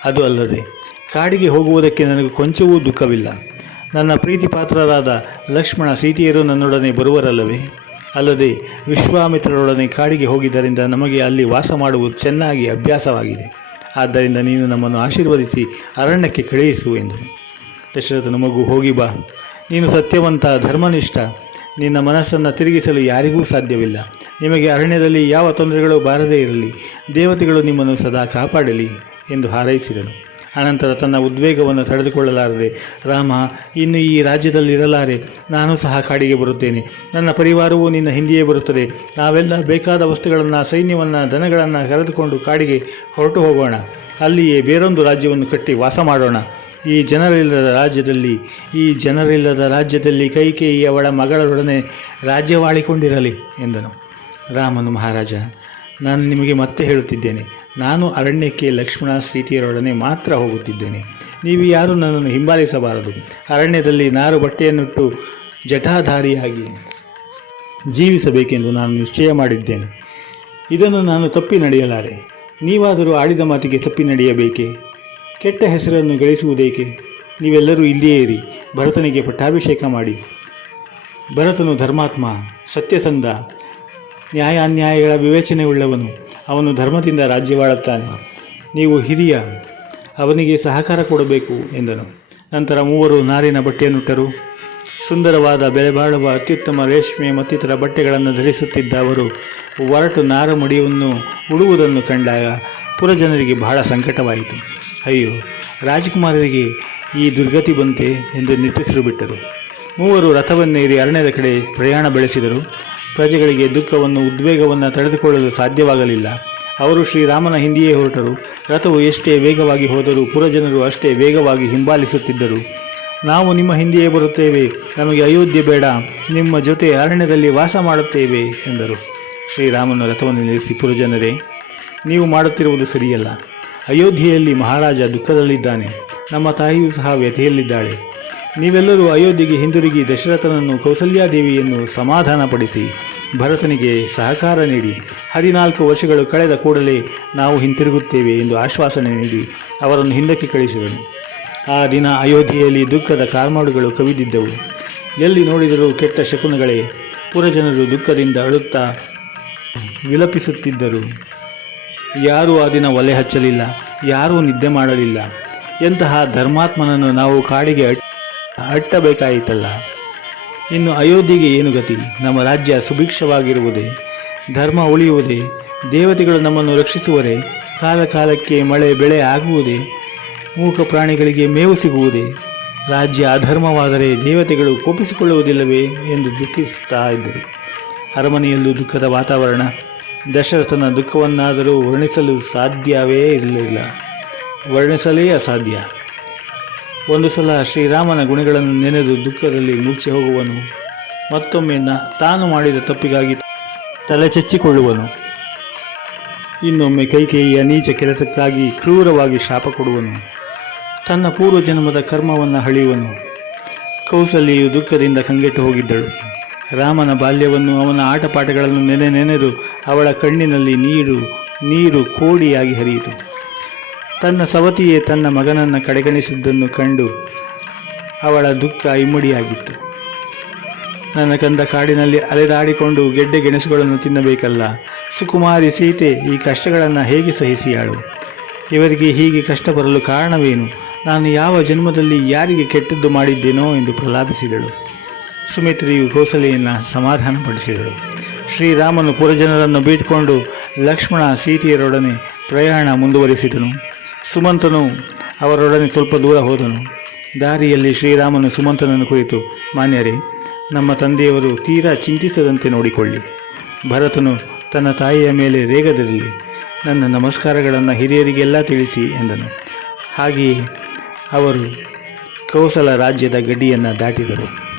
ಅದು ಅಲ್ಲದೆ ಕಾಡಿಗೆ ಹೋಗುವುದಕ್ಕೆ ನನಗೆ ಕೊಂಚವೂ ದುಃಖವಿಲ್ಲ. ನನ್ನ ಪ್ರೀತಿ ಪಾತ್ರರಾದ ಲಕ್ಷ್ಮಣ ಸೀತೆಯರು ನನ್ನೊಡನೆ ಬರುವರಲ್ಲವೇ? ಅಲ್ಲದೆ ವಿಶ್ವಾಮಿತ್ರರೊಡನೆ ಕಾಡಿಗೆ ಹೋಗಿದ್ದರಿಂದ ನಮಗೆ ಅಲ್ಲಿ ವಾಸ ಮಾಡುವುದು ಚೆನ್ನಾಗಿ ಅಭ್ಯಾಸವಾಗಿದೆ. ಆದ್ದರಿಂದ ನೀನು ನಮ್ಮನ್ನು ಆಶೀರ್ವದಿಸಿ ಅರಣ್ಯಕ್ಕೆ ಕಳುಹಿಸು ಎಂದನು. ದಶರಥನು, ಮಗು, ಹೋಗಿ ಬಾ. ನೀನು ಸತ್ಯವಂತ, ಧರ್ಮನಿಷ್ಠ. ನಿನ್ನ ಮನಸ್ಸನ್ನು ತಿರುಗಿಸಲು ಯಾರಿಗೂ ಸಾಧ್ಯವಿಲ್ಲ. ನಿಮಗೆ ಅರಣ್ಯದಲ್ಲಿ ಯಾವ ತೊಂದರೆಗಳು ಬಾರದೇ ಇರಲಿ. ದೇವತೆಗಳು ನಿಮ್ಮನ್ನು ಸದಾ ಕಾಪಾಡಲಿ ಎಂದು ಹಾರೈಸಿದನು. ಅನಂತರ ತನ್ನ ಉದ್ವೇಗವನ್ನು ತಡೆದುಕೊಳ್ಳಲಾರದೆ, ರಾಮ, ಇನ್ನು ಈ ರಾಜ್ಯದಲ್ಲಿರಲಾರೆ. ನಾನು ಸಹ ಕಾಡಿಗೆ ಬರುತ್ತೇನೆ. ನನ್ನ ಪರಿವಾರವೂ ನಿನ್ನ ಹಿಂದೆಯೇ ಬರುತ್ತದೆ. ನಾವೆಲ್ಲ ಬೇಕಾದ ವಸ್ತುಗಳನ್ನು, ಸೈನ್ಯವನ್ನು, ದನಗಳನ್ನು ಕರೆದುಕೊಂಡು ಕಾಡಿಗೆ ಹೊರಟು ಹೋಗೋಣ. ಅಲ್ಲಿಯೇ ಬೇರೊಂದು ರಾಜ್ಯವನ್ನು ಕಟ್ಟಿ ವಾಸ ಮಾಡೋಣ. ಈ ಜನರಿಲ್ಲದ ರಾಜ್ಯದಲ್ಲಿ ಕೈಕೇಯಿ ಅವಳ ಮಗಳೊಡನೆ ರಾಜ್ಯವಾಳಿಕೊಂಡಿರಲಿ ಎಂದನು. ರಾಮನು, ಮಹಾರಾಜ, ನಾನು ನಿಮಗೆ ಮತ್ತೆ ಹೇಳುತ್ತಿದ್ದೇನೆ. ನಾನು ಅರಣ್ಯಕ್ಕೆ ಲಕ್ಷ್ಮಣ ಸೀತೆಯರೊಡನೆ ಮಾತ್ರ ಹೋಗುತ್ತಿದ್ದೇನೆ. ನೀವು ಯಾರೂ ನನ್ನನ್ನು ಹಿಂಬಾಲಿಸಬಾರದು. ಅರಣ್ಯದಲ್ಲಿ ನಾರು ಬಟ್ಟೆಯನ್ನುಟ್ಟು ಜಟಾಧಾರಿಯಾಗಿ ಜೀವಿಸಬೇಕೆಂದು ನಾನು ನಿಶ್ಚಯ ಮಾಡಿದ್ದೇನೆ. ಇದನ್ನು ನಾನು ತಪ್ಪಿ ನಡೆಯಲಾರೆ. ನೀವಾದರೂ ಆಡಿದ ಮಾತಿಗೆ ತಪ್ಪಿ ನಡೆಯಬೇಕೇ? ಕೆಟ್ಟ ಹೆಸರನ್ನು ಗಳಿಸುವುದೇಕೆ? ನೀವೆಲ್ಲರೂ ಇಲ್ಲಿಯೇ ಇರಿ. ಭರತನಿಗೆ ಪಟ್ಟಾಭಿಷೇಕ ಮಾಡಿ. ಭರತನು ಧರ್ಮಾತ್ಮ, ಸತ್ಯಸಂಧ, ನ್ಯಾಯಾನ್ಯಾಯಗಳ ವಿವೇಚನೆ ಉಳ್ಳವನು. ಅವನು ಧರ್ಮದಿಂದ ರಾಜ್ಯವಾಳುತ್ತಾನೆ. ನೀವು ಹಿರಿಯ, ಅವನಿಗೆ ಸಹಕಾರ ಕೊಡಬೇಕು ಎಂದನು. ನಂತರ ಮೂವರು ನಾರಿನ ಬಟ್ಟೆಯನ್ನುಟ್ಟರು. ಸುಂದರವಾದ, ಬೆಲೆಬಾಳುವ ಅತ್ಯುತ್ತಮ ರೇಷ್ಮೆ ಮತ್ತಿತರ ಬಟ್ಟೆಗಳನ್ನು ಧರಿಸುತ್ತಿದ್ದ ಅವರು ಒರಟು ನಾರು ಮಡಿಯನ್ನು ಉಡುವುದನ್ನು ಕಂಡಾಗ ಪುರಜನರಿಗೆ ಬಹಳ ಸಂಕಟವಾಯಿತು. ಅಯ್ಯೋ, ರಾಜಕುಮಾರರಿಗೆ ಈ ದುರ್ಗತಿ ಬಂತೆ ಎಂದು ನಿಟ್ಟುಸಿರು ಬಿಟ್ಟರು. ಮೂವರು ರಥವನ್ನೇರಿ ಅರಣ್ಯದ ಕಡೆ ಪ್ರಯಾಣ ಬೆಳೆಸಿದರು. ಪ್ರಜೆಗಳಿಗೆ ದುಃಖವನ್ನು, ಉದ್ವೇಗವನ್ನು ತಡೆದುಕೊಳ್ಳಲು ಸಾಧ್ಯವಾಗಲಿಲ್ಲ. ಅವರು ಶ್ರೀರಾಮನ ಹಿಂದೆಯೇ ಹೊರಟರು. ರಥವು ಎಷ್ಟೇ ವೇಗವಾಗಿ ಹೋದರೂ ಪುರಜನರು ಅಷ್ಟೇ ವೇಗವಾಗಿ ಹಿಂಬಾಲಿಸುತ್ತಿದ್ದರು. ನಾವು ನಿಮ್ಮ ಹಿಂದೆಯೇ ಬರುತ್ತೇವೆ. ನಮಗೆ ಅಯೋಧ್ಯೆ ಬೇಡ. ನಿಮ್ಮ ಜೊತೆ ಅರಣ್ಯದಲ್ಲಿ ವಾಸ ಮಾಡುತ್ತೇವೆ ಎಂದರು. ಶ್ರೀರಾಮನು ರಥವನ್ನು ನಿಲ್ಲಿಸಿ, ಪುರಜನರೇ, ನೀವು ಮಾಡುತ್ತಿರುವುದು ಸರಿಯಲ್ಲ. ಅಯೋಧ್ಯೆಯಲ್ಲಿ ಮಹಾರಾಜ ದುಃಖದಲ್ಲಿದ್ದಾನೆ. ನಮ್ಮ ತಾಯಿಯೂ ಸಹ ವ್ಯಥೆಯಲ್ಲಿದ್ದಾಳೆ. ನೀವೆಲ್ಲರೂ ಅಯೋಧ್ಯೆಗೆ ಹಿಂದಿರುಗಿ ದಶರಥನನ್ನು, ಕೌಸಲ್ಯಾದೇವಿಯನ್ನು ಸಮಾಧಾನಪಡಿಸಿ ಭರತನಿಗೆ ಸಹಕಾರ ನೀಡಿ 14 ವರ್ಷಗಳು ಕಳೆದ ಕೂಡಲೇ ನಾವು ಹಿಂತಿರುಗುತ್ತೇವೆ ಎಂದು ಆಶ್ವಾಸನೆ ನೀಡಿ ಅವರನ್ನು ಹಿಂದಕ್ಕೆ ಕಳಿಸಿದನು. ಆ ದಿನ ಅಯೋಧ್ಯೆಯಲ್ಲಿ ದುಃಖದ ಕಾರ್ಮಾಡುಗಳು ಕವಿದಿದ್ದವು. ಎಲ್ಲಿ ನೋಡಿದರೂ ಕೆಟ್ಟ ಶಕುನಗಳೇ. ಪುರಜನರು ದುಃಖದಿಂದ ಅಳುತ್ತಾ ವಿಲಪಿಸುತ್ತಿದ್ದರು. ಯಾರೂ ಆ ದಿನ ಒಲೆ ಹಚ್ಚಲಿಲ್ಲ, ಯಾರೂ ನಿದ್ದೆ ಮಾಡಲಿಲ್ಲ. ಎಂತಹ ಧರ್ಮಾತ್ಮನನ್ನು ನಾವು ಕಾಡಿಗೆ ಅಟ್ಟಬೇಕಾಯಿತಲ್ಲ. ಇನ್ನು ಅಯೋಧ್ಯೆಗೆ ಏನು ಗತಿ? ನಮ್ಮ ರಾಜ್ಯ ಸುಭಿಕ್ಷವಾಗಿರುವುದೇ? ಧರ್ಮ ಉಳಿಯುವುದೇ? ದೇವತೆಗಳು ನಮ್ಮನ್ನು ರಕ್ಷಿಸುವರೇ? ಕಾಲಕ್ಕೆ ಮಳೆ ಬೆಳೆ ಆಗುವುದೇ? ಮೂಕ ಪ್ರಾಣಿಗಳಿಗೆ ಮೇವು ಸಿಗುವುದೇ? ರಾಜ್ಯ ಅಧರ್ಮವಾದರೆ ದೇವತೆಗಳು ಕೋಪಿಸಿಕೊಳ್ಳುವುದಿಲ್ಲವೇ ಎಂದು ದುಃಖಿಸುತ್ತಾ ಇದ್ದರು. ಅರಮನೆಯಲ್ಲೂ ದುಃಖದ ವಾತಾವರಣ. ದಶರಥನ ದುಃಖವನ್ನಾದರೂ ವರ್ಣಿಸಲು ಸಾಧ್ಯವೇ ಇರಲಿಲ್ಲ. ವರ್ಣಿಸಲೇ ಅಸಾಧ್ಯ. ಒಂದು ಸಲ ಶ್ರೀರಾಮನ ಗುಣಗಳನ್ನು ನೆನೆದು ದುಃಖದಲ್ಲಿ ಮುಚ್ಚಿ ಹೋಗುವನು. ಮತ್ತೊಮ್ಮೆ ತಾನು ಮಾಡಿದ ತಪ್ಪಿಗಾಗಿ ತಲೆ ಚೆಚ್ಚಿಕೊಳ್ಳುವನು. ಇನ್ನೊಮ್ಮೆ ಕೈಕೇಯಿಯ ನೀಚ ಕೆಲಸಕ್ಕಾಗಿ ಕ್ರೂರವಾಗಿ ಶಾಪ ಕೊಡುವನು. ತನ್ನ ಪೂರ್ವಜನ್ಮದ ಕರ್ಮವನ್ನು ಹಳೆಯುವನು. ಕೌಸಲ್ಯೆಯು ದುಃಖದಿಂದ ಕಂಗೆಟ್ಟು ಹೋಗಿದ್ದಳು. ರಾಮನ ಬಾಲ್ಯವನ್ನು, ಅವನ ಆಟಪಾಠಗಳನ್ನು ನೆನೆದು ಅವಳ ಕಣ್ಣಿನಲ್ಲಿ ನೀರು ಕೋಡಿಯಾಗಿ ಹರಿಯಿತು. ತನ್ನ ಸವತಿಯೇ ತನ್ನ ಮಗನನ್ನು ಕಡೆಗಣಿಸಿದ್ದನ್ನು ಕಂಡು ಅವಳ ದುಃಖ ಇಮ್ಮಡಿಯಾಗಿತ್ತು. ನನ್ನ ಕಂದ ಕಾಡಿನಲ್ಲಿ ಅಲೆದಾಡಿಕೊಂಡು ಗೆಡ್ಡೆ ಗೆಣಸುಗಳನ್ನು ತಿನ್ನಬೇಕಲ್ಲ, ಸುಕುಮಾರಿ ಸೀತೆ ಈ ಕಷ್ಟಗಳನ್ನು ಹೇಗೆ ಸಹಿಸಿಯಾಳು? ಇವರಿಗೆ ಹೀಗೆ ಕಷ್ಟ ಬರಲು ಕಾರಣವೇನು? ನಾನು ಯಾವ ಜನ್ಮದಲ್ಲಿ ಯಾರಿಗೆ ಕೆಟ್ಟದ್ದು ಮಾಡಿದ್ದೇನೋ ಎಂದು ಪ್ರಲಾಪಿಸಿದಳು. ಸುಮಿತ್ರೆಯು ಕೌಸಲೆಯನ್ನು ಸಮಾಧಾನಪಡಿಸಿದಳು. ಶ್ರೀರಾಮನು ಪುರಜನರನ್ನು ಬಿಟ್ಟುಕೊಂಡು ಲಕ್ಷ್ಮಣ ಸೀತೆಯರೊಡನೆ ಪ್ರಯಾಣ ಮುಂದುವರಿಸಿದನು. ಸುಮಂತನು ಅವರೊಡನೆ ಸ್ವಲ್ಪ ದೂರ ಹೋದನು. ದಾರಿಯಲ್ಲಿ ಶ್ರೀರಾಮನು ಸುಮಂತನನ್ನು ಕುರಿತು, ಮಾನ್ಯರೇ, ನಮ್ಮ ತಂದೆಯವರು ತೀರಾ ಚಿಂತಿಸದಂತೆ ನೋಡಿಕೊಳ್ಳಿ. ಭರತನು ತನ್ನ ತಾಯಿಯ ಮೇಲೆ ರೇಗದಿರಲಿ. ನನ್ನ ನಮಸ್ಕಾರಗಳನ್ನು ಹಿರಿಯರಿಗೆಲ್ಲ ತಿಳಿಸಿ ಎಂದನು. ಹಾಗೆಯೇ ಅವರು ಕೌಸಲ ರಾಜ್ಯದ ಗಡಿಯನ್ನು ದಾಟಿದರು.